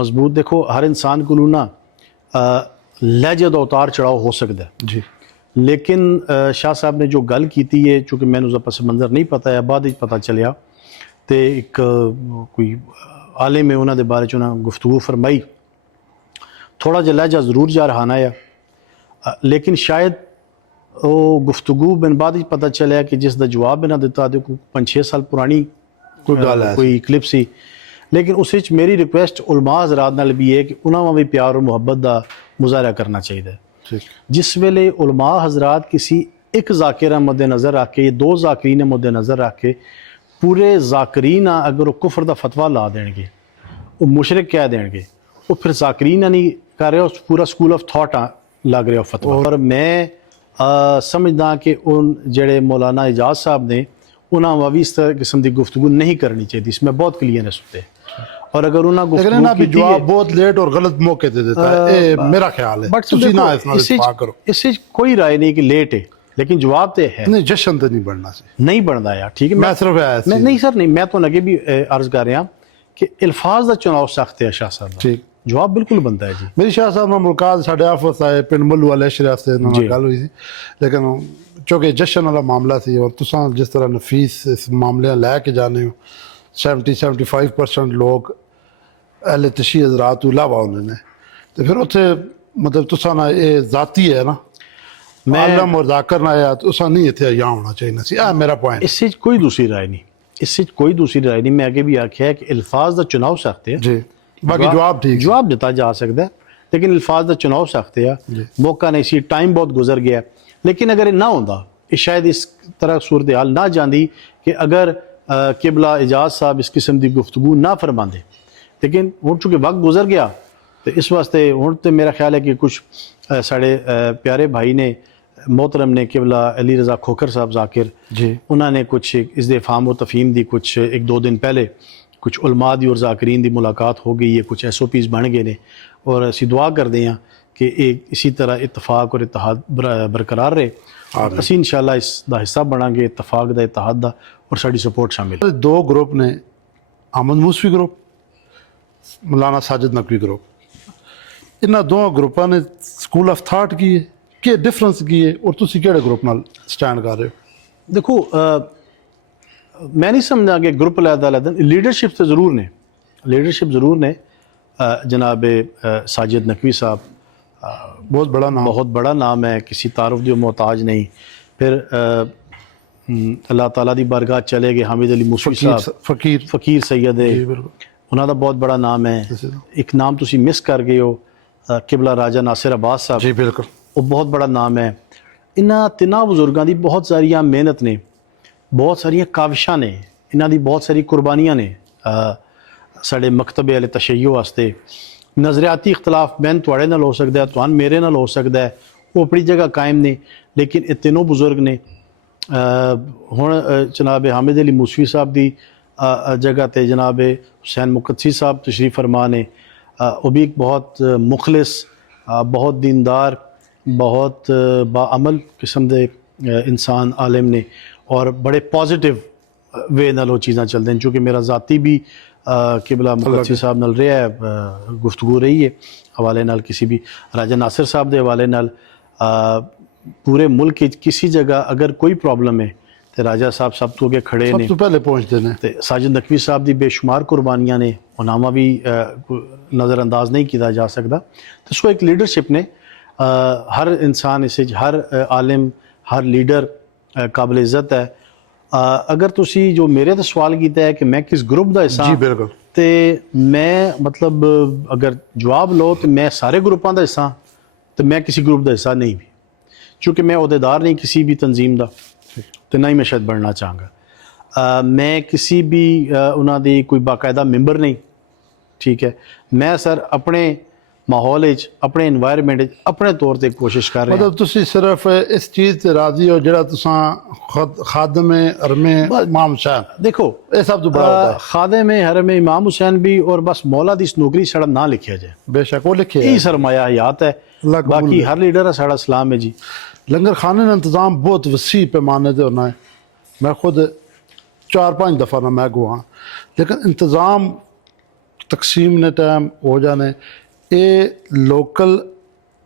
मजबूत देखो हर इंसान को ना लहजे दा उतार चढ़ाव हो सकता है जी, लेकिन शाह साहब ने जो गल की है, चूँकि मैंने उसका पस मंज़र नहीं पता है, बाद पता चलिया तो एक कोई आलिम है उन्होंने बारे च उन्हें गुफ्तगू फरमाई, थोड़ा जिहा लहजा जरूर जा रहाना है, लेकिन शायद वो गुफ्तगू मैंने बाद ही पता चलिया कि जिसका जवाब इन्हें दिता तो 5-6 साल पुरानी कोई क्लिप सी। लेकिन उस मेरी रिक्वेस्ट उलमा हज़रात नाल भी है कि उन्होंने भी प्यार और मुहब्बत का मुजाहरा करना चाहिए। जिस वेले उलमा हज़रात किसी एक ज़ाकिर मद्देनज़र रख के, 2 ज़ाकिरीन मद्देनज़र रख के पूरे ज़ाकिरीन अगर वो कुफर का फतवा ला देंगे, वो मुशरिक कह देंगे, वो फिर ज़ाकिरीन नहीं कर रहे हो, पूरा स्कूल ऑफ थॉट लग रहा फतवा। और मैं समझदा कि उन जेड़े मौलाना एजाज साहब ने उन्होंने भी इस तरह किस्म की गुफ्तगू नहीं करनी चाहिए, इसमें बहुत क्लियर है सुनते। और अगर उन्होंने गुफ्तगू की जवाब बहुत लेट और गलत मौके दे देता है, ये मेरा ख्याल है। बट इससे कोई राय नहीं कि लेट है, लेकिन जवाब तो है नहीं, जश्न तो नहीं बढ़ना चाहिए, नहीं बनता यार। ठीक है, मैं सिर्फ नहीं सर नहीं, मैं तो अगे भी अर्ज कर रहा कि अल्फाज का चुनाव सख्त है। शाह साहब ठीक जवाब बिल्कुल बनता है जी। मेरी शाह साहब ने मुलाकात साढ़े आफत आए पिंड मल्लू वाले शरिया से गल हुई थी, लेकिन चूँकि जश्न वाला मामला थी और तुसा जिस तरह नफीस इस मामले लैके जाने हो, 70-75% लोग अहले तशी हजरात अलावा उन्होंने तो फिर उत्थे मतलब तुसा ना ये जाती है ना, आलम और जाकर ना आया तुसा नहीं इतने यहाँ होना चाहिए सी। मेरा पॉइंट इससे कोई दूसरी राय नहीं, इससे कोई दूसरी राय नहीं। मैं आगे भी आख्या है कि अल्फाज का चुनाव सख्त है जी, बाकी जवाब ठीक, जवाब दिता जा सकता है, लेकिन अल्फाज का चुनाव सख्त है। मौका नहीं सी, टाइम बहुत गुजर गया, लेकिन अगर ना होता शायद इस तरह सूरत हाल ना जाती कि अगर किबला एजाज साहब इस किस्म की गुफ्तगू ना फरमाते, लेकिन हूँ चूँकि वक्त गुजर गया तो इस वास्ते हूँ तो मेरा ख्याल है कि कुछ साढ़े प्यारे भाई ने मोहतरम ने किबला अली रज़ा खोखर साहब जाकिर जी, उन्होंने कुछ इस फाम व तफहीम दी कुछ 1-2 दिन पहले कुछ उलमा दी और जाकिरीन दी मुलाकात हो गई है, कुछ SOPs बन गए ने, और असी दुआ करते हैं कि एक इसी तरह इतफाक और इतिहाद बरकरार रहे। असी इंशाअल्लाह इसका हिस्सा बनांगे, इतफाक दा, इतिहाद दा, और साड़ी सपोर्ट शामिल। 2 ग्रुप ने, अहमद मूसवी ग्रुप, मौलाना साजिद नकवी ग्रुप, इन्होंने 2 ग्रुपों ने स्कूल ऑफ थाट की है कि डिफरेंस की है, और तुसी केड़े ग्रुप नाल स्टैंड कर रहे हो? देखो मैं नहीं समझा कि ग्रुप अलग-अलग, लीडरशिप तो ज़रूर ने, लीडरशिप ज़रूर ने। जनाब साजिद नकवी साहब बहुत बड़ा नाम है, किसी तारुफ की मोहताज नहीं। फिर अल्लाह ताला दी बारगाह चले गए हामिद अली मूसवी साहब, फ़कीर सैयद है, उन्होंने बहुत बड़ा नाम है। एक नाम तुसी मिस कर गए हो, किबला राजा नासिर अब्बास साहब जी, बिल्कुल, वो बहुत बड़ा नाम है। इन्हां 3 बुजुर्गों की बहुत सारिया मेहनत ने, बहुत सारिया काविशां ने, इन्हां दी बहुत सारी कुर्बानियां ने साढ़े मकतबे अल तशय्यो वास्ते। नज़रियाती इख्तलाफ मैन तुहाड़े नाल हो सकता है, तुहान मेरे नाल हो सकता है, वो अपनी जगह कायम ने, लेकिन ये 3 बुजुर्ग ने हुण जनाब हामिद अली मूसवी साहब की जगह ते जनाब हुसैन मुकद्दसी साहब तशरीफ़ फरमा ने, वो भी एक बहुत मुखलिस, बहुत दीनदार, बहुत बाअमल किस्म के इंसान आलिम ने, और बड़े पॉजिटिव वे नाल वो चीज़ां चलते हैं। चूँकि मेरा ज़ाती भी किबला मुकद्दसी साहब नाल रहा है, गुफ्तगू रही है हवाले नाल, किसी भी राजा नासिर साहब के हवाले नाल पूरे मुल्क किसी जगह अगर कोई प्रॉब्लम है तो राजा साहब सब तो अगे खड़े ने, सब तो पहले पहुँचते हैं। तो साजिद नकवी साहब की बेशुमार कुर्बानियाँ ने, उन्होंने भी नज़रअंदाज नहीं किया जा सकता। तो उसको एक लीडरशिप ने, हर इंसान इसे, हर आलिम, हर लीडर काबिल इज़्ज़त है। अगर तुसी जो मेरे तो सवाल किया है कि मैं किस ग्रुप का हिस्सा, जी बिल्कुल, तो मैं मतलब अगर जवाब लो तो मैं सारे ग्रुपों का हिस्सा, तो मैं किसी ग्रुप का हिस्सा नहीं भी, चूँकि मैं अहदेदार नहीं किसी भी तंजीम का, तो ना ही मैं शायद बनना चाहूँगा। मैं किसी भी उन्होंने कोई बाकायदा मैंबर नहीं, ठीक है। मैं सर अपने ਮਾਹੌਲ ਵਿੱਚ ਆਪਣੇ এনवायरमेंट ਵਿੱਚ ਆਪਣੇ ਤੌਰ ਤੇ ਕੋਸ਼ਿਸ਼ ਕਰ ਰਹੇ ਹਾਂ। ਮਤਲਬ ਤੁਸੀਂ ਸਿਰਫ ਇਸ ਚੀਜ਼ ਤੇ ਰਾਜ਼ੀ ਹੋ ਜਿਹੜਾ ਤੁਸੀਂ ਖਾਦਮੇ ਅਰਮੇ ਇਮਾਮ ਹੁਸੈਨ, देखो ਇਹ ਸਭ ਤੋਂ ਬੜਾ ਹੁੰਦਾ ਹੈ। खादम हरम इमाम हुसैन भी और बस मौला दी नौकरी साड़ा ना लिखा जाए, ਬੇਸ਼ੱਕ ਉਹ ਲਿਖਿਆ यही ਹੈ। सरमाया हयात है। अल्लाह कबूल बाकी करे। हर लीडर है साड़ा सलाम है जी। लंगर खाने का इंतज़ाम बहुत वसी पैमाने से होना है। मैं खुद 4-5 दफ़ा ना मैं गया, लेकिन इंतज़ाम तकसीम ने टाइम हो जाने ये लोकल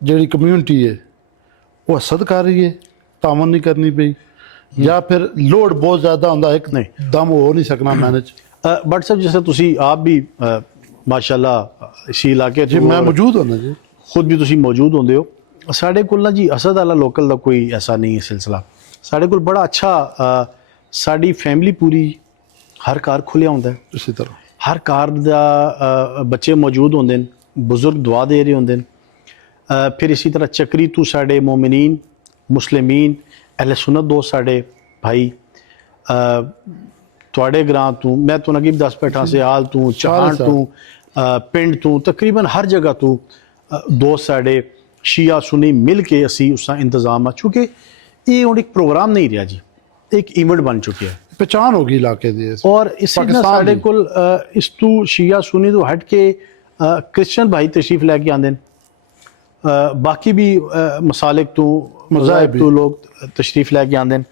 जी कम्यूनिटी है वो हसद कर रही है, तामन नहीं करनी पई, या फिर लोड बहुत ज़्यादा होंदा है, नहीं। दम हो नहीं सकना मैनेज। बट साहब जैसे तुसी आप भी माशाल्लाह इसी इलाके जी तो मैं और मौजूद होना जी। खुद भी तुसी मौजूद होंदे हो। साढ़े कोल ना जी असद वाला लोकल का कोई ऐसा नहीं है सिलसिला। साढ़े कोल बड़ा अच्छा साड़ी फैमिली पूरी हर कार खुलिया होंदा है, इसी तरह हर कार दा बच्चे मौजूद होंदे न, बुजुर्ग दुआ दे रहे होंदे न। फिर इसी तरह चक्री तू साढ़े मोमिनीन मुस्लिमीन अहले सुन्नत दोस्त साढ़े भाई तुहाड़े ग्रां तू मैं तो नगीब दस पैठा से हाल तू चाहण सारे तू पिंड तू तकरीबन हर जगह तू दोस्त साढ़े शिया सुनी मिल के असी उसका इंतजाम आ, चूँकि ये हुण एक प्रोग्राम नहीं रहा जी, एक इवेंट बन चुके हैं पहचान होगी इलाके दी। और इसी तरह पाकिस्तान साढ़े दी। कोल इस तू शिया सुनी तो हट के क्रिश्चियन भाई तशरीफ लैके आंदे न, बाकी भी मसालिक तो मज़ाहिब भी। तो लोग तशरीफ लैके आंदे न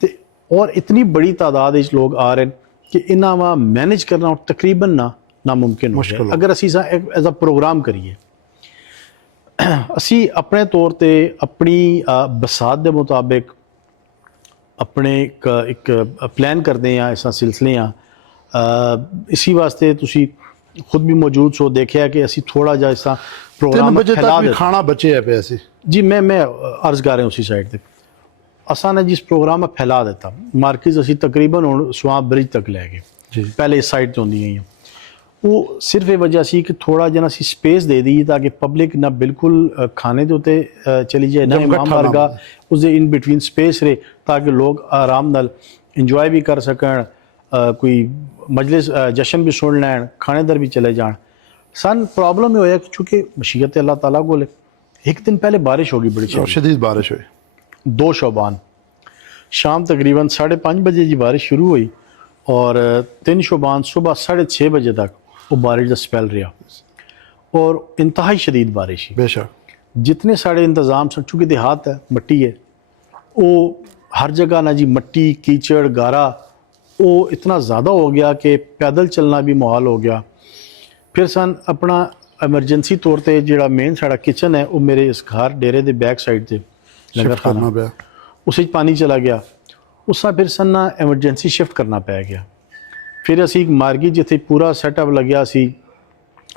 ते और इतनी बड़ी तादाद विच लोग आ रहे हैं कि इन्ना वा मैनेज करना तकरीबन नामुमकिन हो मुश्किल गया। हो। अगर असी एज अ प्रोग्राम करिए असी अपने तौर ते अपनी बसात दे मुताबिक अपने एक प्लान करते हैं इस सिलसिले इसी वास्ते तुसी खुद भी मौजूद सो देखा कि असी थोड़ा जा इस 3 प्रोग्राम बजे फैला तक भी देते। खाना बचे है पे ऐसी। जी मैं अर्ज कर रहा हूँ उसी साइड तक असा ने जिस प्रोग्राम में फैला देता मार्केट असी तकरीबन हुण स्वाब ब्रिज तक लै गए जी। पहले इस साइड तो होंदियां वो सिर्फ ये वजह सी कि थोड़ा जना सी स्पेस दे दी ताकि पब्लिक ना बिल्कुल खाने के उत्ते चली जाए ना जब इमाम इकट्ठा ना वर्गा हो। उसके इन बिटवीन स्पेस रहे ताकि लोग आराम नाल इंजॉय भी कर सकन, कोई मजलिस जश्न भी सुन लैन, खाने दर भी चले जान। सन प्रॉब्लम ये होया कि चूँकि मशीयत अल्लाह ताला को एक दिन पहले बारिश होगी बड़ी और शदीद बारिश हुई। 2 शोबान शाम तकरीबन 5:30 बजे जी बारिश शुरू हुई और 3 शोबान सुबह 6:30 बजे तक वो बारिश का स्पेल रहा और इंतहाई शदीद बारिश ही। बेशक जितने साढ़े इंतज़ाम सन चूँकि देहात है मट्टी है वो हर जगह ना जी मट्टी कीचड़ गारा वो इतना ज़्यादा हो गया कि पैदल चलना भी मुहाल हो गया। फिर सन अपना एमरजेंसी तौर पर जो मेन साड़ा किचन है वो मेरे इस घर डेरे के बैक साइड से लंगर शिफ्ट करना खाना पिया। उस पानी चला गया उसका फिर सन ना एमरजेंसी शिफ्ट करना पै गया। फिर असी एक मार्गी जिथे पूरा सैटअप लग्या सी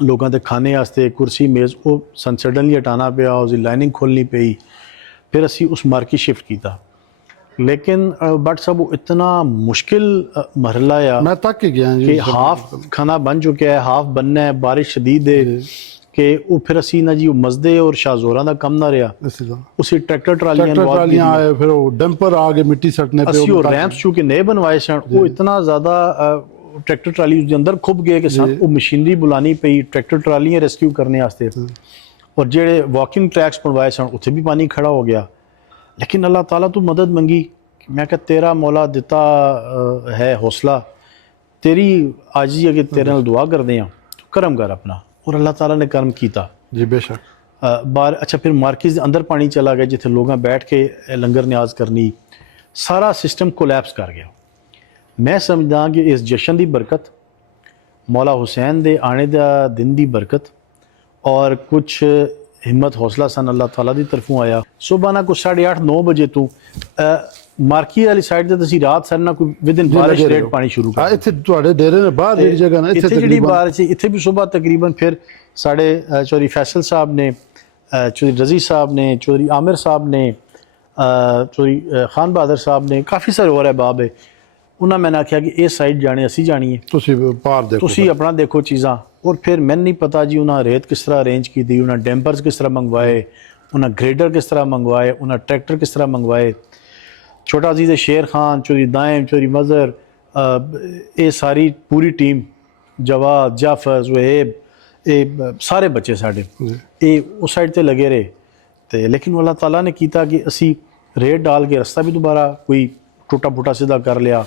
लोगों के खाने वास्ते कुर्सी मेज़ वो सन सडनली हटाना पिया, उसकी लाइनिंग खोलनी पई। फिर असी उस मार्गी शिफ्ट किया लेकिन बट सब इतना मुश्किल मरहला आ मैं तक ही गया जी। कि हाफ खाना बन चुका है, हाफ बनना है, बारिश शदीद है कि वो फिर असी ना जी वो मजदे और शाहजोरा का कम ना रहा। इसी तरह उसी ट्रैक्टर ट्रालियां ट्रैक्टर involve ट्रालियां कीतियां। आए, फिर वो डंपर आ गए मिट्टी सटने पे। ਅਸੀਂ ਉਹ ਰੈਂਪਸ ਚੂँਕਿ नए बनवाए सन वो इतना ज़्यादा ट्रैक्टर ट्राली उसके अंदर खुब गए कि सन वो मशीनरी बुलानी पई ट्रैक्टर ट्रालियां रेस्क्यू करने वास्ते और जेड़े वॉकिंग ट्रैक्स बनवाए सन उत्थे भी पानी खड़ा हो गया। लेकिन अल्लाह ताला तो मदद मंगी, मैं कहा तेरा मौला दिता है हौसला, तेरी आजी है कि तेरे नाल दुआ करते हैं तो करम कर अपना, और अल्लाह ताला ने करम किया। जी बेशक। बार अच्छा फिर मार्केट के अंदर पानी चला गया जिथे लोग बैठ के लंगर न्याज करनी, सारा सिस्टम कोलैप्स कर गया। मैं समझदा कि इस जश्न की बरकत, मौला हुसैन दे आने दा दिन की बरकत और कुछ हिम्मत हौसला सन अल्लाह ताला की तरफों आया। सुबह ना कुछ 8:30-9 बजे तो मार्की वाली साइड ते तुसीं रात सर ना कोई विदिन बारिश रेट पानी शुरू कर हाँ इत्थे तुहाडे डेरे ने बाहर ਜਿਹੜੀ जगह ना इत्थे इत्थे जिहड़ी बारिश इत्थे भी सुबह तकरीबन फिर साढ़े चौधरी फैसल साहब ने, चौधरी रजी साहब ने, चौधरी आमिर साहब ने, चौधरी खान बहादुर साहब ने, काफ़ी सारे और अहबाब है उन्होंने मैंने आख्या कि इस साइड जाने असी जानी है ਤੁਸੀਂ ਪਾਰ ਦੇਖੋ। तुसी अपना देखो चीज़ां। और फिर मैंने नहीं पता जी उन्हें रेत किस तरह अरेंज की थी, उन्हें डैम्पर्स किस तरह मंगवाए, उन्हें ग्रेडर किस तरह मंगवाए, उन्हें ट्रैक्टर किस तरह मंगवाए। छोटा अजीज़ शेर खान, चौधरी दायम, चौधरी मज़हर, ये सारी पूरी टीम, जवाद, जाफर, ज़ुहैब, ਇਹ ਸਾਰੇ ਬੱਚੇ ਸਾਡੇ ਇਹ ਉਸ ਸਾਈਡ ਤੇ ਲੱਗੇ ਰਹੇ ਤੇ ਲੇਕਿਨ ਉਹ ਅੱਲਾਹ ਤਾਲਾ ਨੇ ਕੀਤਾ ਕਿ ਅਸੀਂ ਰੇਡ ਡਾਲ ਕੇ ਰਸਤਾ ਵੀ ਦੁਬਾਰਾ ਕੋਈ ਟੁੱਟਾ ਫੁੱਟਾ ਸਿੱਧਾ ਕਰ ਲਿਆ।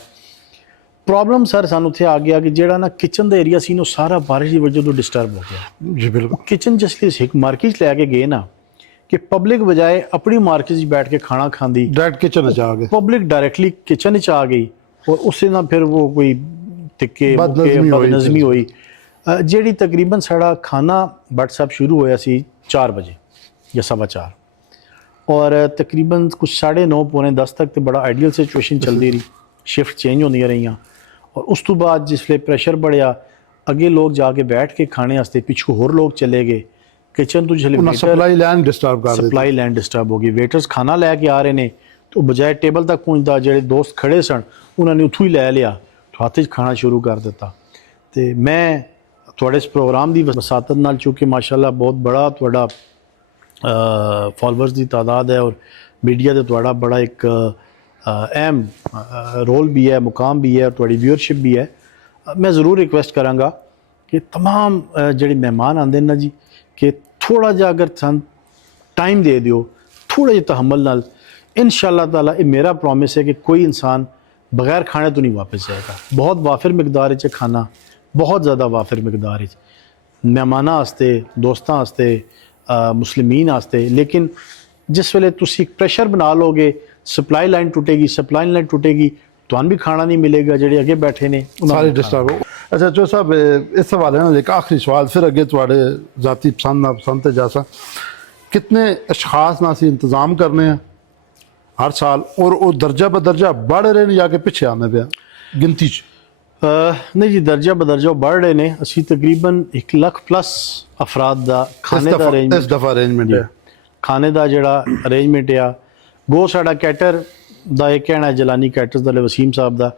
ਪ੍ਰੋਬਲਮ ਸਰ ਸਾਨੂੰ ਉੱਥੇ ਆ ਗਿਆ ਕਿ ਜਿਹੜਾ ਨਾ ਕਿਚਨ ਦਾ ਏਰੀਆ ਸੀ ਨਾ ਸਾਰਾ ਬਾਰਿਸ਼ ਦੀ ਵਜ੍ਹਾ ਤੋਂ ਡਿਸਟਰਬ ਹੋ ਗਿਆ ਜੀ ਬਿਲਕੁਲ। ਕਿਚਨ ਜਿਸ ਲਈ ਇੱਕ ਮਾਰਕੀਟ ਲੈ ਕੇ ਗਏ ਨਾ ਕਿ ਪਬਲਿਕ ਬਜਾਏ ਆਪਣੀ ਮਾਰਕੀਟ 'ਚ ਬੈਠ ਕੇ ਖਾਣਾ ਖਾਂਦੀ, ਡਾਇਰੈਕਟ ਕਿਚਨ ਚ ਆ ਗਏ, ਪਬਲਿਕ ਡਾਇਰੈਕਟਲੀ ਕਿਚਨ 'ਚ ਆ ਗਈ ਔਰ ਉਸੇ ਨਾਲ ਫਿਰ ਉਹ ਕੋਈ ਤਿੱਕੇ ਬਦਨਜ਼ਮੀ ਹੋਈ। ਜਿਹੜੀ ਤਕਰੀਬਨ ਸਾਡਾ ਖਾਣਾ WhatsApp ਸ਼ੁਰੂ ਹੋਇਆ ਸੀ 4 ਵਜੇ ਜਾਂ 4:15 ਔਰ ਤਕਰੀਬਨ ਕੁਝ 9:30 ਪੌਣੇ 10 ਤੱਕ ਤੇ ਬੜਾ ਆਈਡੀਅਲ ਸਿਚੁਏਸ਼ਨ ਚੱਲਦੀ ਰਹੀ, ਸ਼ਿਫਟ ਚੇਂਜ ਹੁੰਦੀਆਂ ਰਹੀਆਂ ਔਰ ਉਸ ਤੋਂ ਬਾਅਦ ਜਿਸ ਵੇਲੇ ਪ੍ਰੈਸ਼ਰ बढ़िया ਅੱਗੇ ਲੋਕ ਜਾ ਕੇ ਬੈਠ ਕੇ ਖਾਣੇ ਵਾਸਤੇ ਪਿੱਛੋਂ ਹੋਰ ਲੋਕ ਚਲੇ ਗਏ ਕਿਚਨ ਤੋਂ ਜਿਹੜੇ ਸਪਲਾਈ ਲਾਈਨ ਡਿਸਟਰਬ ਕਰ ਦਿੱਤੀ, ਸਪਲਾਈ ਲਾਈਨ ਡਿਸਟਰਬ ਹੋ ਗਈ। ਵੇਟਰਸ ਖਾਣਾ ਲੈ ਕੇ ਆ ਰਹੇ ਨੇ ਤੇ ਉਹ ਬਜਾਏ ਟੇਬਲ ਤੱਕ ਪਹੁੰਚਦਾ ਜਿਹੜੇ ਦੋਸਤ ਖੜੇ ਸਨ ਉਹਨਾਂ ਨੇ ਉੱਥੋਂ ਹੀ ਲੈ ਲਿਆ, ਹੱਥ 'ਚ ਖਾਣਾ ਸ਼ੁਰੂ ਕਰ ਦਿੱਤਾ। ਤੇ ਮੈਂ ਤੁਹਾਡੇ ਇਸ ਪ੍ਰੋਗਰਾਮ ਦੀ ਵਸਾਤਤ ਨਾਲ ਚੂँकि ਮਾਸ਼ਾਅੱਲਾ ਬਹੁਤ ਬੜਾ ਤੁਹਾਡਾ ਫਾਲੋਅਰਸ ਦੀ ਤਾਦਾਦ ਹੈ ਔਰ ਮੀਡੀਆ ਦੇ ਤੁਹਾਡਾ ਬੜਾ ਇੱਕ ਅਹਿਮ ਰੋਲ ਵੀ ਹੈ, ਮੁਕਾਮ ਵੀ ਹੈ, ਤੁਹਾਡੀ ਵਿਊਅਰਸ਼ਿਪ ਵੀ ਹੈ। ਮੈਂ ਜ਼ਰੂਰ ਰਿਕੁਐਸਟ ਕਰਾਂਗਾ ਕਿ तमाम ਜਿਹੜੇ ਮਹਿਮਾਨ ਆਉਂਦੇ ਨੇ ਨਾ ਜੀ ਕਿ ਥੋੜਾ ਜਿਹਾ ਅਗਰ ਸਾਨੂੰ ਟਾਈਮ ਦੇ ਦਿਓ, ਥੋੜਾ ਜਿਹਾ ਤਹਮਲ ਨਾਲ, इंशाअल्लाह ताला ये मेरा प्रॉमिस है कि कोई इंसान बगैर खाने तो नहीं वापस जाएगा। बहुत वाफिर मिकदार च खाना, बहुत ज़्यादा वाफिर मिकदार मेहमाना आस्ते, दोस्तां आस्ते, मुस्लिमीन आस्ते। लेकिन जिस वेले तुसी प्रेशर बना लोगे, सप्लाई लाइन टुटेगी, सप्लाई लाइन टुटेगी, तुहानू भी खाना नहीं मिलेगा, जेडे अगे बैठे ने सारे डिस्टर्ब हो। अच्छा जो साहब इस हवाले ना एक आखिरी सवाल फिर अगे थोड़े ज़ाती पसंद ना पसंद ते जैसा कितने अशखास ना सी इंतज़ाम करने हैं हर साल और वो दर्जा बदर्जा बढ़ रहे हैं जाके पिछे आने पे गिनती नहीं जी, दर्जा बदर्जा बढ़ रहे ने। असी तकरीबन 1 लाख प्लस अफराद दा खाने दा इस दफा अरेंजमेंट है, खाने दा जेड़ा अरेंजमेंट आ गो साडा कैटर दा ये कहना है जलानी कैटर्स दा वसीम साहब दा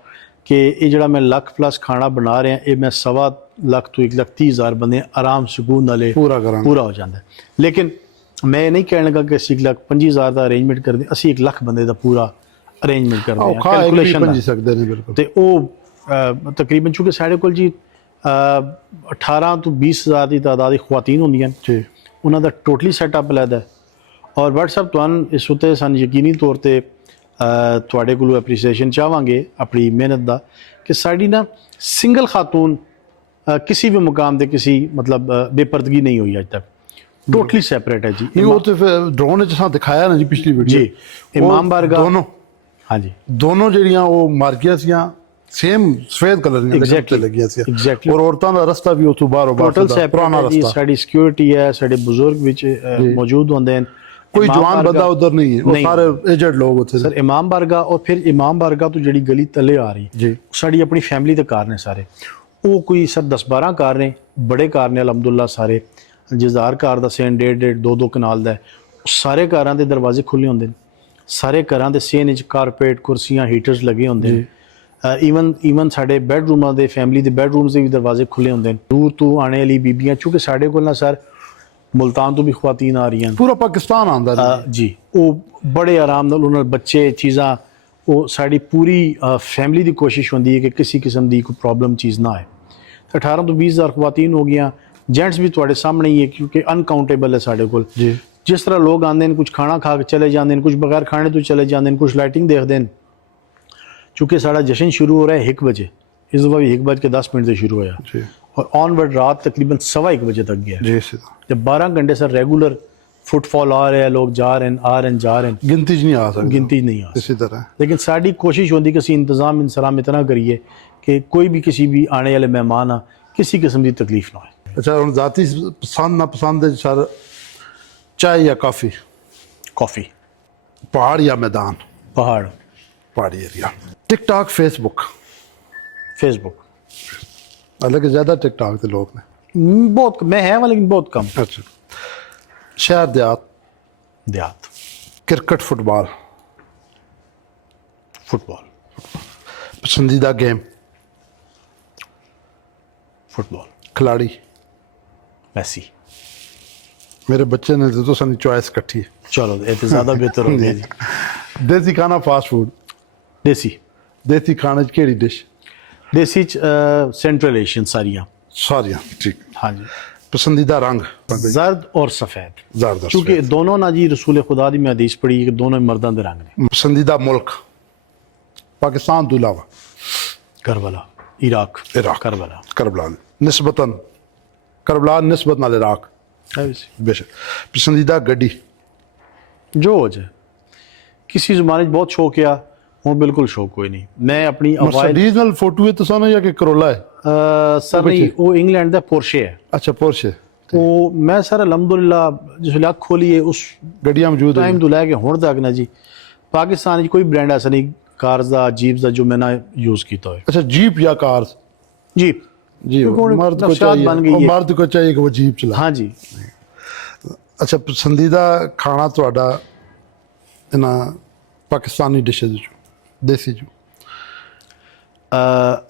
कि ये जड़ा मैं लाख प्लस खाना बना रहे हैं ये मैं 1.25 लाख तो 1,30,000 बंदे आराम सुकून नाले पूरा हो जाता है। लेकिन मैं ये नहीं कहने लगा कि 1,25,000 का अरेंजमेंट कर दें, असी 1 लाख बंदे का पूरा अरेंजमेंट कर दें कैलकुलेशन ते वो तकरीबन चूँकि साढ़े कोल जी 18 तो 20,000 की तादाद ख्वातीन होंदियां उन्हां दा टोटली सैटअप लैदा है। और WhatsApp तुहानू इस उत्ते सन यकीनी तौर पर तुहाडे कोलों एप्रीसीएशन चाहांगे अपनी मेहनत दा कि साड़ी ना सिंगल खातून किसी भी मुकाम दे किसी मतलब बेपर्दगी नहीं हुई अज तक, टोटली सैपरेट है जी। नहीं वो तो फिर ड्रोन च दिखाया ना जी पिछली वीडियो जी, इमाम बारगाह दोनों, हाँ जी, दोनों ਜਿਹੜੀਆਂ ਉਹ ਮਾਰ ਗਿਆ ਸੀਆਂ ਸੇਮ ਸਫੇਦ ਕਲਰ ਦੀਆਂ ਲੱਗੀਆਂ ਸੀ ਔਰ ਔਰਤਾਂ ਦਾ ਰਸਤਾ ਵੀ ਉਥੋਂ ਬਾਹਰੋਂ ਟੋਟਲ ਸੈਪਰੇਟ ਜੀ। ਸਾਡੀ ਸਿਕਿਉਰਿਟੀ ਹੈ, ਸਾਡੇ ਬਜ਼ੁਰਗ ਵਿੱਚ ਮੌਜੂਦ ਹੁੰਦੇ ਹਨ, कोई जवान बंदा उधर नहीं है, वो सारे एजेड लोग होते सर। इमाम बारगाह और फिर इमाम बारगाह तो जड़ी गली तले आ रही जी साड़ी अपनी फैमिली दे कार ने सारे, वो कोई सर 10-12 कार ने, बड़े कार ने अलहमदुल्ला सारे। जिजार कार दा सेन 1.5 2 कनाल दा सारे कारां दे दरवाजे खुले होंदे ने, सारे घरां दे सेन विच कारपेट कुर्सियां हीटर्स लगे होंदे ने। ईवन साडे बैडरूमां दे फैमिली दे बैडरूम्स दे भी दरवाजे खुले होंदे ने। दूर तो आने वाली बीबियां चूँकि साडे कोल ना सर मुल्तान तो भी ख्वातीन आ रही हैं, पूरा पाकिस्तान आंदा जी, वो बड़े आराम नाल उन्हां बच्चे चीज़ां वो साड़ी पूरी फैमिली की कोशिश होंदी है कि किसी किस्म की कोई प्रॉब्लम चीज़ ना आए। 18 तो 20,000 ख्वातीन हो गई, जेंट्स भी तुहाडे सामने ही है क्योंकि अनकाउंटेबल है साडे कोल। जिस तरह लोग आते हैं कुछ खाना खा के चले जाते हैं, कुछ बगैर खाने तो चले जाते हैं, कुछ लाइटिंग देखते हैं। चूँकि साड़ा जश्न शुरू हो रहा है 1 बजे, इस दफ़ा भी 1:10 से शुरू होया और ऑनवर्ड रात तकरीबन 1:15 बजे तक गया जी। जब 12 घंटे सर रेगुलर फुटफॉल आ रहे हैं, लोग जा रहे हैं, आ रहे हैं, जा रहे हैं, गिनती नहीं आ सकती, गिनती नहीं आ इसी तरह। लेकिन साड़ी कोशिश होती कि असी इंतजाम इंसलाम इतना करिए कि कोई भी किसी भी आने वाले मेहमान आ किसी किस्म की तकलीफ ना हो। अच्छा हम जाती पसंद ना पसंद है सर, चाय या कॉफ़ी? कॉफ़ी। पहाड़ या मैदान? पहाड़ी एरिया। TikTok Facebook? फेसबुक। हालांकि ज़्यादा टिकटॉक के लोग ने बहुत, मैं है वहाँ लेकिन बहुत कम। अच्छा। शहर देहात? Cricket football? फुटबॉल। पसंदीदा गेम? फुटबॉल। खिलाड़ी? मैसी। मेरे बच्चे ने तो सारी चॉइस इकट्ठी है। चलो ये तो ज़्यादा बेहतर हो गया जी। देसी खाना फास्ट फूड? देसी खाने केड़ी डिश? देसी सेंट्रल एशियन सारियाँ ठीक। हाँ जी। पसंदीदा रंग जर्द और सफ़ेद, ज़रदस्त क्योंकि दोनों ना जी रसूल खुदा दी मैं हदीस पढ़ी कि दोनों ही मर्दां दे रंग ने। पसंदीदा मुल्क पाकिस्तान तो इलावा Karbala, Iraq, Iraq, Karbala. Karbala निस्बतन करबला निस्बत नाल इराक बेशक। पसंदीदा गड्डी जो हो जाए, किसी ज़माने च बहुत शौक आ, हूँ बिल्कुल शौक कोई नहीं। मैं अपनी अवाइल मर्सिडीज नाल फोटो है तो साना या कि करोला है? सर नहीं, वो इंग्लैंड का पोर्शे है। अच्छा पोर्शे। वो मैं सर अलहमदुलिल्लाह जिसले अख खोली है उस गड्डियां मौजूद टाइम है तो लैके हुण तक ना जी पाकिस्तान च कोई ब्रांड ऐसा नहीं कार्स का जीप्स का जो मैं ना यूज़ किया हो। अच्छा जीप या कार्स? जीप जी क्योंकि मर्द को नफसियात चाहिए, बन गई और है। मर्द को चाहिए कि वो जीप चला। हाँ जी। अच्छा पसंदीदा खाना ਤੁਹਾਡਾ ਇਹਨਾਂ ਪਾਕਿस्तानी डिशेज ਚੋਂ देसी ਚੋਂ?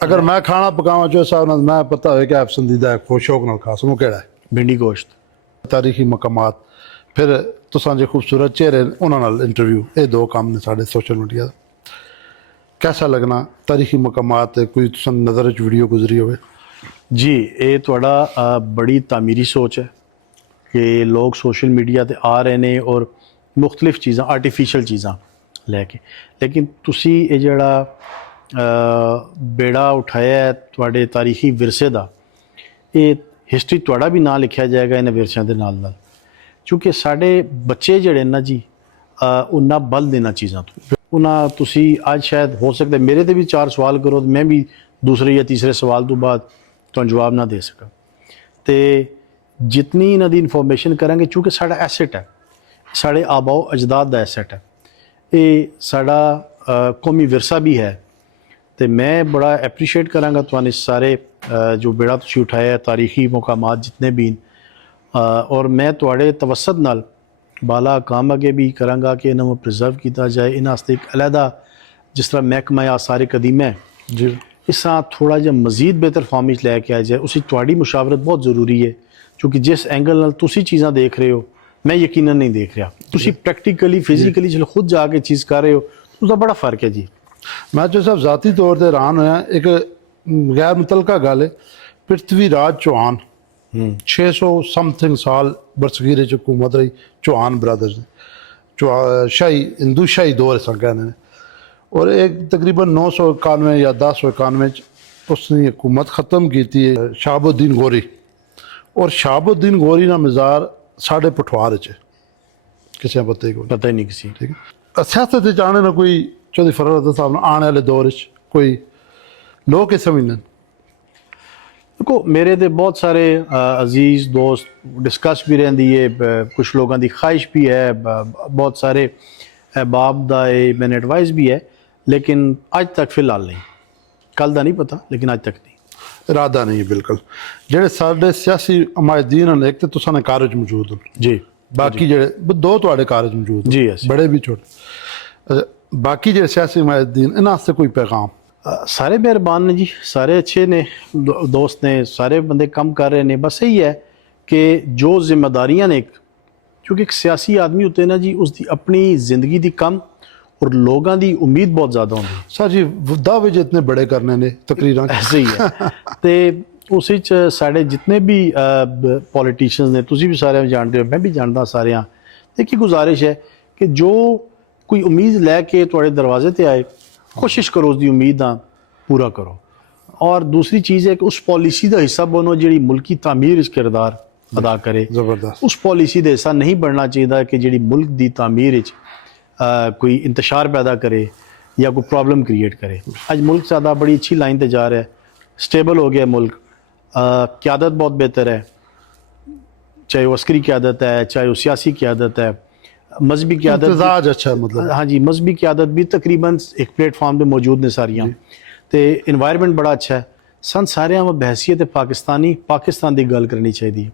अगर मैं खाना पकावां जो हिसाब नाल मैं पता होए कि पसंदीदा है खुश शौक नाल खा सकूं ਕਿਹੜਾ है? भिंडी गोश्त। तारीखी मकामात फिर तुसां जे खूबसूरत चेहरे उन्हां नाल इंटरव्यू, ये दो काम ने साढ़े सोशल मीडिया दा। कैसा लगना तारीखी मकामात ते कोई तुसां नज़र च वीडियो गुजरी होवे? जी ये थोड़ा बड़ी तामीरी सोच है कि लोग सोशल मीडिया ते आ रहे ने और मुख्तलिफ चीज़ां आर्टिफिशियल चीज़ां लैके, लेकिन तुसी ये जड़ा बेड़ा उठाया है थोड़े तारीखी विरसे दा, ये हिस्टरी थोड़ा भी ना लिखा जाएगा इन विरसियां दे नाल नाल, क्योंकि साढ़े बच्चे जड़े ना जी उन्ना बल देना चीज़ां तो उन्ना तुसी आज शायद हो सकता है मेरे ते भी 4 सवाल करो तो मैं भी दूसरे या तीसरे सवाल तो बाद तो जवाब ना दे सका। तो जितनी इन्हां दी इन्फॉर्मेशन करांगे, चूँकि साढ़ा एसेट है, साढ़े आबाओ अजदाद का एसेट है, ये साढ़ा कौमी विरसा भी है। तो मैं बड़ा एप्रीशिएट करांगा तुहानू सारे जो बेड़ा तुसी उठाया है तारीखी मुकामात जितने भी और मैं तुहाड़े तवसत नाल बाला काम अगे भी करांगा कि इन्हों प्रिजर्व किया जाए। इन्हां वास्ते एक अलहदा जिस तरह महकमा आसार कदीमा है जी इस तरह थोड़ा जिहा मजीद बेहतर फॉर्म में लैके आ जाए, उसी तुहाड़ी मुशावरत बहुत ज़रूरी है, क्योंकि जिस एंगल नाल तुसी चीज़ां देख रहे हो मैं यकीनन नहीं देख रहा। तुसी प्रैक्टिकली फिजिकली जो खुद जाके चीज़ कर रहे हो उसका बड़ा फ़र्क है जी। मैं जो साहब ज़ाती तौर पर हैरान होया, एक गैर मुतलका गल है, पृथ्वी राज चौहान 600 समथिंग साल बरसगीरे च हुकूमत रही चौहान ब्रदर्स ने, शाही हिंदू शाही दौर इस कहने ने, और एक तकरीबन 991 या 1091 उसने हुकूमत ख़त्म की थी शहाबुद्दीन गौरी, और शहाबुद्दीन गौरी ना मज़ार साढ़े पठवार च किसी पता ही को पता ही नहीं किसी। ठीक है सियासत जाने ना कोई चौधरी फरहत साहब आने वाले दौर च कोई लोग किस समझने? देखो मेरे तो बहुत सारे अजीज़ दोस्त डिस्कस भी रही है, कुछ लोगों की ख्वाहिश भी है, बहुत सारे अहबाब का मैंने एडवाइस भी है, लेकिन अज तक फिलहाल नहीं, कल का नहीं पता लेकिन अज तक नहीं इरादा नहीं है बिल्कुल। जेडे साढ़े सियासी अमायदीन ने एक तो तुसां ने कारज मौजूद हो जी, बाकी जेडे दो तुहाडे कारज मौजूद जी, yes। बड़े भी छोटे, बाकी जेडे सियासी अमायदीन इन्हां वास्ते कोई पैगाम? सारे मेहरबान ने जी, सारे अच्छे ने, दोस्त ने, सारे बंदे कम कर रहे ने। बस यही है कि जो जिम्मेदारियां ने, क्योंकि एक सियासी आदमी होते ना जी उसकी अपनी जिंदगी की कम और लोगों की उम्मीद बहुत ज़्यादा होती है। सर जी दावे जितने बड़े करने ने तकरीरां ऐसे ही है। तो उस साढ़े जितने भी पॉलिटिशियंस ने, तुसी भी सारे जानते हो, मैं भी जानता सारे। एक ही गुजारिश है कि जो कोई उम्मीद लैके थोड़े दरवाजे ते आए, कोशिश करो उसकी उम्मीद पूरा करो। और दूसरी चीज़ है कि उस पॉलिसी का हिस्सा बनो जी मुल्क की तामीर इस किरदार अदा करे। ज़बरदस्त। उस पॉलिसी का हिस्सा नहीं बनना चाहिए कि जी मुल्क की तामीर कोई इंतशार पैदा करे या कोई प्रॉब्लम क्रिएट करे। आज मुल्क ज़्यादा बड़ी अच्छी लाइन पर जा रहा है, स्टेबल हो गया मुल्क, क़यादत बहुत बेहतर है, चाहे वो अस्करी क़यादत है, चाहे वो सियासी क़यादत है, मजहबी क़यादत इम्तिज़ाज अच्छा है मतलब। हाँ जी, मजहबी क़यादत भी तकरीबन एक प्लेटफॉर्म पे मौजूद ने सारियां। तो इन्वायरमेंट बड़ा अच्छा है। सन सारे बहसीत पाकिस्तान की गल करनी चाहिए,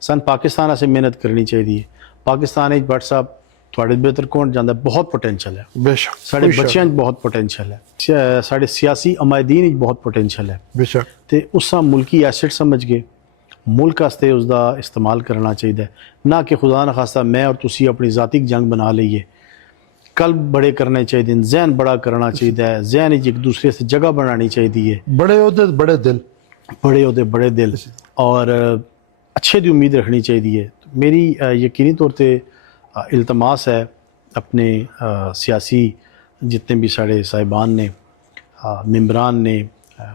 सन पाकिस्तान आसे मेहनत करनी चाहिए। पाकिस्तान भट्ट साहब थोड़े बेहतर कौन जाता, बहुत पोटेंशियल है, बेशक साढ़े बच्चों बहुत पोटेंशियल है, साढ़े सियासी अमायदीन बहुत पोटेंशियल है। बेशक तो उस मुल्की एसेट समझ के मुल्क वास्ते उसका इस्तेमाल करना चाहिए, ना कि खुदा न खास्ता मैं और तुसी अपनी ज़ाती जंग बना लीए। कल्ब बड़े करने चाहिए, जहन बड़ा करना चाहिए, जहन एक दूसरे से जगह बनानी चाहिए। बड़े ओहदे बड़े दिल, बड़े ओहदे बड़े दिल। और अच्छे दी उम्मीद रखनी चाहिए। मेरी यकीनी तौर पे इल्तमास है अपने सियासी जितने भी साढ़े साहिबान ने, मेंबरान ने,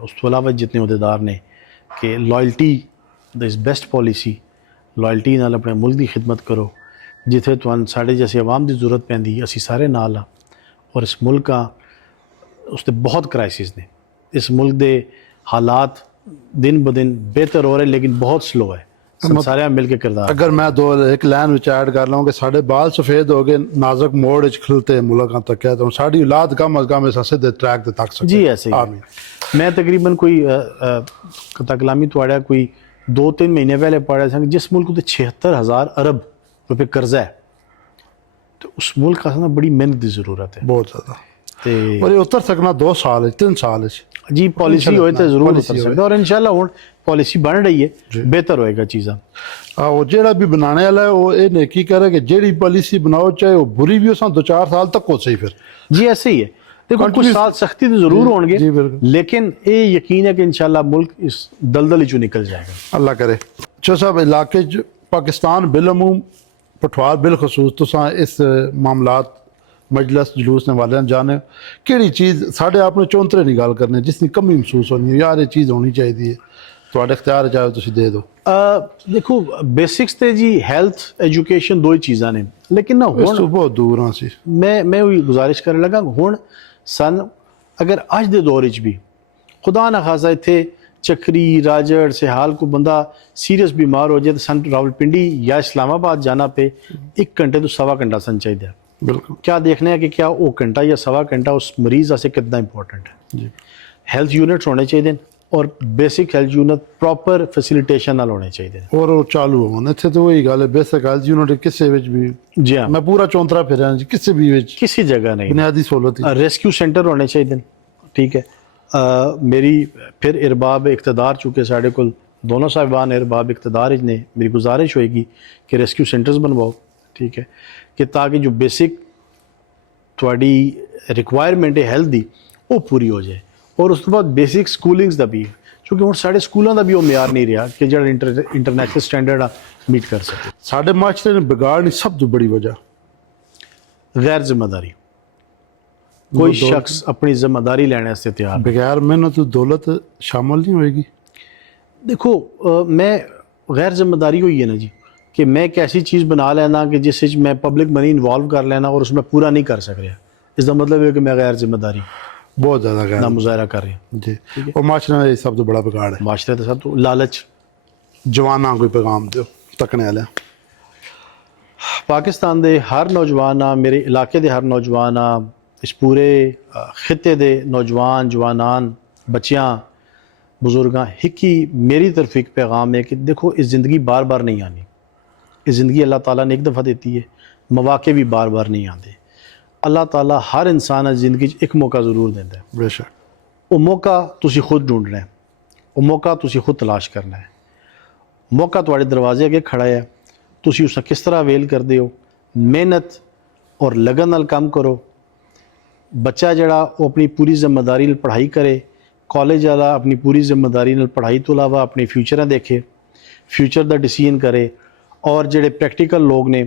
उस तो अलावा जितने अहदेदार ने, कि loyalty the is best policy. Loyalty नाल अपने मुल्क की खिदमत करो। जिथे तुहानू साढ़े जैसे आवाम की जरूरत पैंदी, असी सारे नाल हाँ। और इस मुल्क का उसते बहुत क्राइसिस ने। इस मुल्क के हालात दिन ब दिन बेहतर हो रहे, लेकिन बहुत स्लो है। सारे मिल के किरदार। अगर मैं एक लाइन विच ऐड कर लूँ कि साढ़े बाल सफ़ेद हो गए, नाजुक मोड़ च खिलते मुल्क तक है, तो साड़ी औलाद कम अज कम इस सीधे ट्रैक ते तक सके। जी ऐसे ही। मैं तकरीबन कोई कलामी थोड़ा कोई 2-3 महीने पहले पढ़ा था, जिस मुल्क को 76,000 अरब रुपये कर्जा है, तो उस मुल्क का बड़ी मेहनत की जरूरत है, बहुत ज़्यादा। और ये उतर सकना 2 साल 3 साल जी पॉलिसी होए तो जरूर उतर सकता। और इंशाल्लाह हुण पॉलिसी बन रही है, बेहतर होएगा चीज़ां। वो जेड़ा भी बनाने वाला है वो ये नेकी करे कि जेड़ी पॉलिसी बनाओ, चाहे वो बुरी भी हो, 2-4 साल तक हो सही। फिर जी ऐसे ही है। देखो कुछ साल सख्ती तो जरूर होंगे, लेकिन ये यकीन है कि इंशाल्लाह मुल्क इस दलदल चो निकल जाएगा, अल्लाह करे। अच्छा साहब, इलाके पाकिस्तान बिलअमूम पठवार बिलखसूस तुसां इस मामलात मजलस जुलूस ने वाले जाने केड़ी चीज़ साढ़े आपने चौंतरे नहीं गल करने जिसकी कमी महसूस होनी, यार ये चीज़ होनी चाहिए, थोड़े इख्तियार चाहे तुम दे दो। देखो बेसिक्स ते जी हेल्थ एजुकेशन 2 ही चीज़ां ने, लेकिन ना हुण बहुत दूर हाँ सी। मैं वही गुजारिश करने लगा, हुण सन अगर अज दे दौर च भी खुदा ना खासा इत्थे चक्री राजड़ सिहाल को बंदा सीरियस बीमार हो जाए तो सन रावलपिंडी या इस्लामाबाद जाना पे 1 घंटे तो सवा घंटा सन चाहिए। बिल्कुल। क्या देखना है कि क्या वो घंटा या सवा घंटा उस मरीज वास्ते कितना इंपॉर्टेंट है। जी। हेल्थ यूनिट्स होने चाहिए और basic health unit proper facilitation नाल होने चाहिए और वो चालू होने इत्थे तो वही गल है, बेसिक हेल्थ यूनिट किसी विच भी। जी हाँ, मैं पूरा चौंतरा फिर जी किसी भी विच किसी जगह नहीं, बुनियादी सहूलत। रेस्क्यू सेंटर होने चाहिए, ठीक है। मेरी फिर इरबाब इक़्तिदार चूँकि साढ़े को दोनों साहिबान इरबाब इक़्तिदार ने मेरी गुजारिश होएगी कि रेस्क्यू सेंटर्स बनवाओ, ठीक है, कि ताकि जो बेसिक थोड़ी रिक्वायरमेंट है हेल्थ की वो पूरी हो जाए। और उस तो बाद बेसिक स्कूलिंग्स का भी, क्योंकि हम साढ़े स्कूलों का भी वो म्यार नहीं रहा कि जो इंटरनेशनल स्टैंडर्ड आ मीट कर सके। साढ़े माशरे ने बिगाड़ सब तो बड़ी वजह गैर जिम्मेदारी। कोई शख्स अपनी जिम्मेदारी लेने से तैयार, बगैर मेहनत तो दौलत शामिल नहीं होएगी। देखो मैं गैर जिम्मेदारी हुई है ना जी, कि मैं एक ऐसी चीज़ बना लेना कि जिससे मैं पब्लिक मनी इन्वॉल्व कर लेना और उसमें पूरा नहीं कर सक रहा, इसका मतलब है कि मैं गैर जिम्मेदारी बहुत ज़्यादा ना मुजाहरा कर रहा हूँ जी। और माशरे में सब तो बड़ा बिगाड़ है, माशरे तो सब तो लालच जवाना कोई पैगाम दो तकने वाले। पाकिस्तान के हर नौजवान, मेरे इलाके के हर नौजवान, इस पूरे खिते दे नौजवान जवानान बच्चियाँ बुजुर्गां एक ही मेरी तरफ एक पैगाम है कि देखो इस ज़िंदगी बार बार नहीं आनी। इस ज़िंदगी अल्लाह ताला ने एक दफ़ा देती है, मौके भी बार बार नहीं आते। अल्लाह ताला हर इंसान ज़िंदगी एक मौका ज़रूर देता है, बेशक। वो मौका तुसी खुद ढूंढना है, वो मौका तुसी खुद तलाश करना है। मौका तुहाडे दरवाजे अगे खड़ा है, तुसी उस किस तरह अवेल करते हो। मेहनत और लगन नाल काम करो। बच्चा जड़ा वो अपनी पूरी जिम्मेदारी नाल पढ़ाई करे, कॉलेज वाला अपनी पूरी जिम्मेदारी नाल पढ़ाई तो अलावा अपने फ्यूचर देखे, फ्यूचर का डिसीजन करे। और जेडे प्रैक्टिकल लोग ने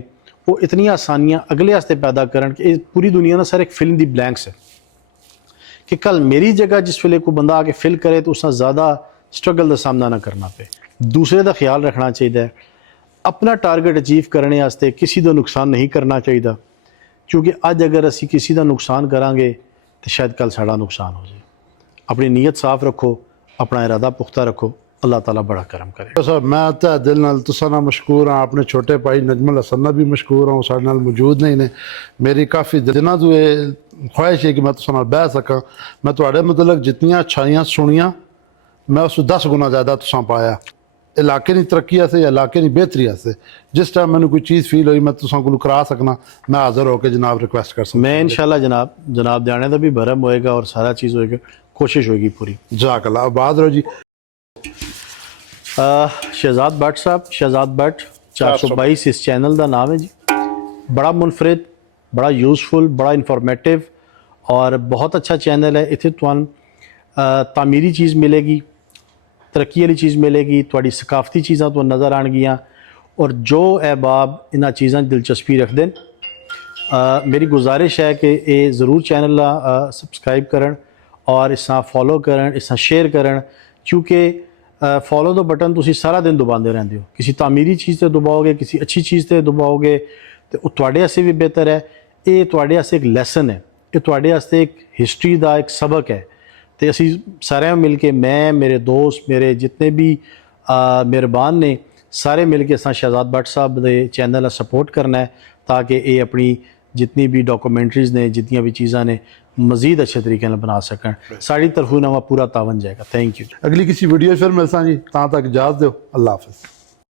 वो इतनी आसानियाँ अगले वास्ते पैदा करन कि पूरी दुनिया ना सर एक फिल्म दी ब्लैंक्स है कि कल मेरी जगह जिस वेले कोई बंदा आके फिल करे तो उसका ज़्यादा स्ट्रगल का सामना ना करना पे। दूसरे का ख्याल रखना चाहिए, अपना टारगेट अचीव करने वास्ते किसी का नुकसान नहीं करना चाहिए, क्योंकि अज अगर असी किसी का नुकसान करांगे तो शायद कल साड़ा नुकसान हो जाए। अपनी नीयत साफ रखो, अपना इरादा पुख्ता रखो, अल्लाह ताला बड़ा करम करे। सर मैं तो दिल नाल तुसां नाल मशकूर हाँ, अपने छोटे भाई नजमुल हसन नाल भी मशकूर हाँ, साडे नाल मौजूद नहीं ने। मेरी काफ़ी दिनों तो ये ख्वाहिश है कि मैं तुसां नाल बह सकां। मैं तुहाडे मतलब जितनियां अच्छाइयां सुनियां मैं उस 10 गुना ज़्यादा तुसां पाया इलाके की तरक्की से या इलाके की बेहतरी से। जिस टाइम मैंने कोई चीज़ फील हुई मैं तुसां कोल करा सकना, मैं हाज़िर होकर जनाब रिक्वेस्ट कर सकता। मैं इंशाल्लाह जनाब जाने का भी भरम होएगा और सारा चीज़ होएगा, कोशिश होगी पूरी। जज़ाकल्लाह, आबाद रहो जी। शहजाद भट्ट साहब, शहजाद भट्ट 422 इस चैनल का नाम है जी। बड़ा मुनफरिद, बड़ा यूजफुल, बड़ा इंफॉर्मेटिव और बहुत अच्छा चैनल है। इतने तुहानू तामीरी चीज़ मिलेगी, ਤਰੱਕੀ ਵਾਲੀ ਚੀਜ਼ ਮਿਲੇਗੀ, ਤੁਹਾਡੀ ਸਕਾਫਤੀ ਚੀਜ਼ਾਂ ਤੁਹਾਨੂੰ ਨਜ਼ਰ ਆਉਣਗੀਆਂ। ਔਰ ਜੋ ਅਹਿਬਾਬ ਇਹਨਾਂ ਚੀਜ਼ਾਂ 'ਚ ਦਿਲਚਸਪੀ ਰੱਖਦੇ ਨੇ, ਮੇਰੀ ਗੁਜ਼ਾਰਿਸ਼ ਹੈ ਕਿ ਇਹ ਜ਼ਰੂਰ ਚੈਨਲ ਸਬਸਕ੍ਰਾਈਬ ਕਰਨ ਔਰ ਇਸਾਂ ਫੋਲੋ ਕਰਨ, ਇਸਾਂ ਸ਼ੇਅਰ ਕਰਨ, ਕਿਉਂਕਿ ਫੋਲੋ ਦਾ ਬਟਨ ਤੁਸੀਂ ਸਾਰਾ ਦਿਨ ਦਬਾਉਂਦੇ ਰਹਿੰਦੇ ਹੋ। ਕਿਸੇ ਤਾਮੀਰੀ ਚੀਜ਼ ਤੇ ਦਬਾਓਗੇ, ਕਿਸੇ ਅੱਛੀ ਚੀਜ਼ ਤੇ ਦਬਾਓਗੇ ਤੇ ਉਹ ਤੁਹਾਡੇ ਵਾਸਤੇ ਵੀ ਬਿਹਤਰ ਹੈ। ਇਹ ਤੁਹਾਡੇ ਵਾਸਤੇ ਇੱਕ ਲੈਸਨ ਹੈ, ਇਹ ਤੁਹਾਡੇ ਵਾਸਤੇ ਇੱਕ ਹਿਸਟਰੀ ਦਾ ਇੱਕ ਸਬਕ ਹੈ। ਤੇ ਅਸੀਂ ਸਾਰਿਆਂ ਮਿਲ ਕੇ, ਮੈਂ, ਮੇਰੇ ਦੋਸਤ, ਮੇਰੇ ਜਿਤਨੇ ਵੀ ਮਿਹਰਬਾਨ ਨੇ, ਸਾਰੇ ਮਿਲ ਕੇ ਅਸਾਂ ਸ਼ਹਿਜ਼ਾਦ ਭੱਟ ਸਾਹਿਬ ਦੇ ਚੈਨਲ ਦਾ ਸਪੋਰਟ ਕਰਨਾ ਹੈ ਤਾਂ ਕਿ ਇਹ ਆਪਣੀ ਜਿतनी भी डॉक्यूमेंट्रीज़ ने, जितनी भी चीज़ा ने मज़ीद अच्छे तरीके से बना सकन। साड़ी तरफों नवा पूरा तावन जाएगा। Thank you. अगली किसी वीडियो फिर मिलसा जी, ता तक इजाज़त दो। अल्लाह हाफिज़।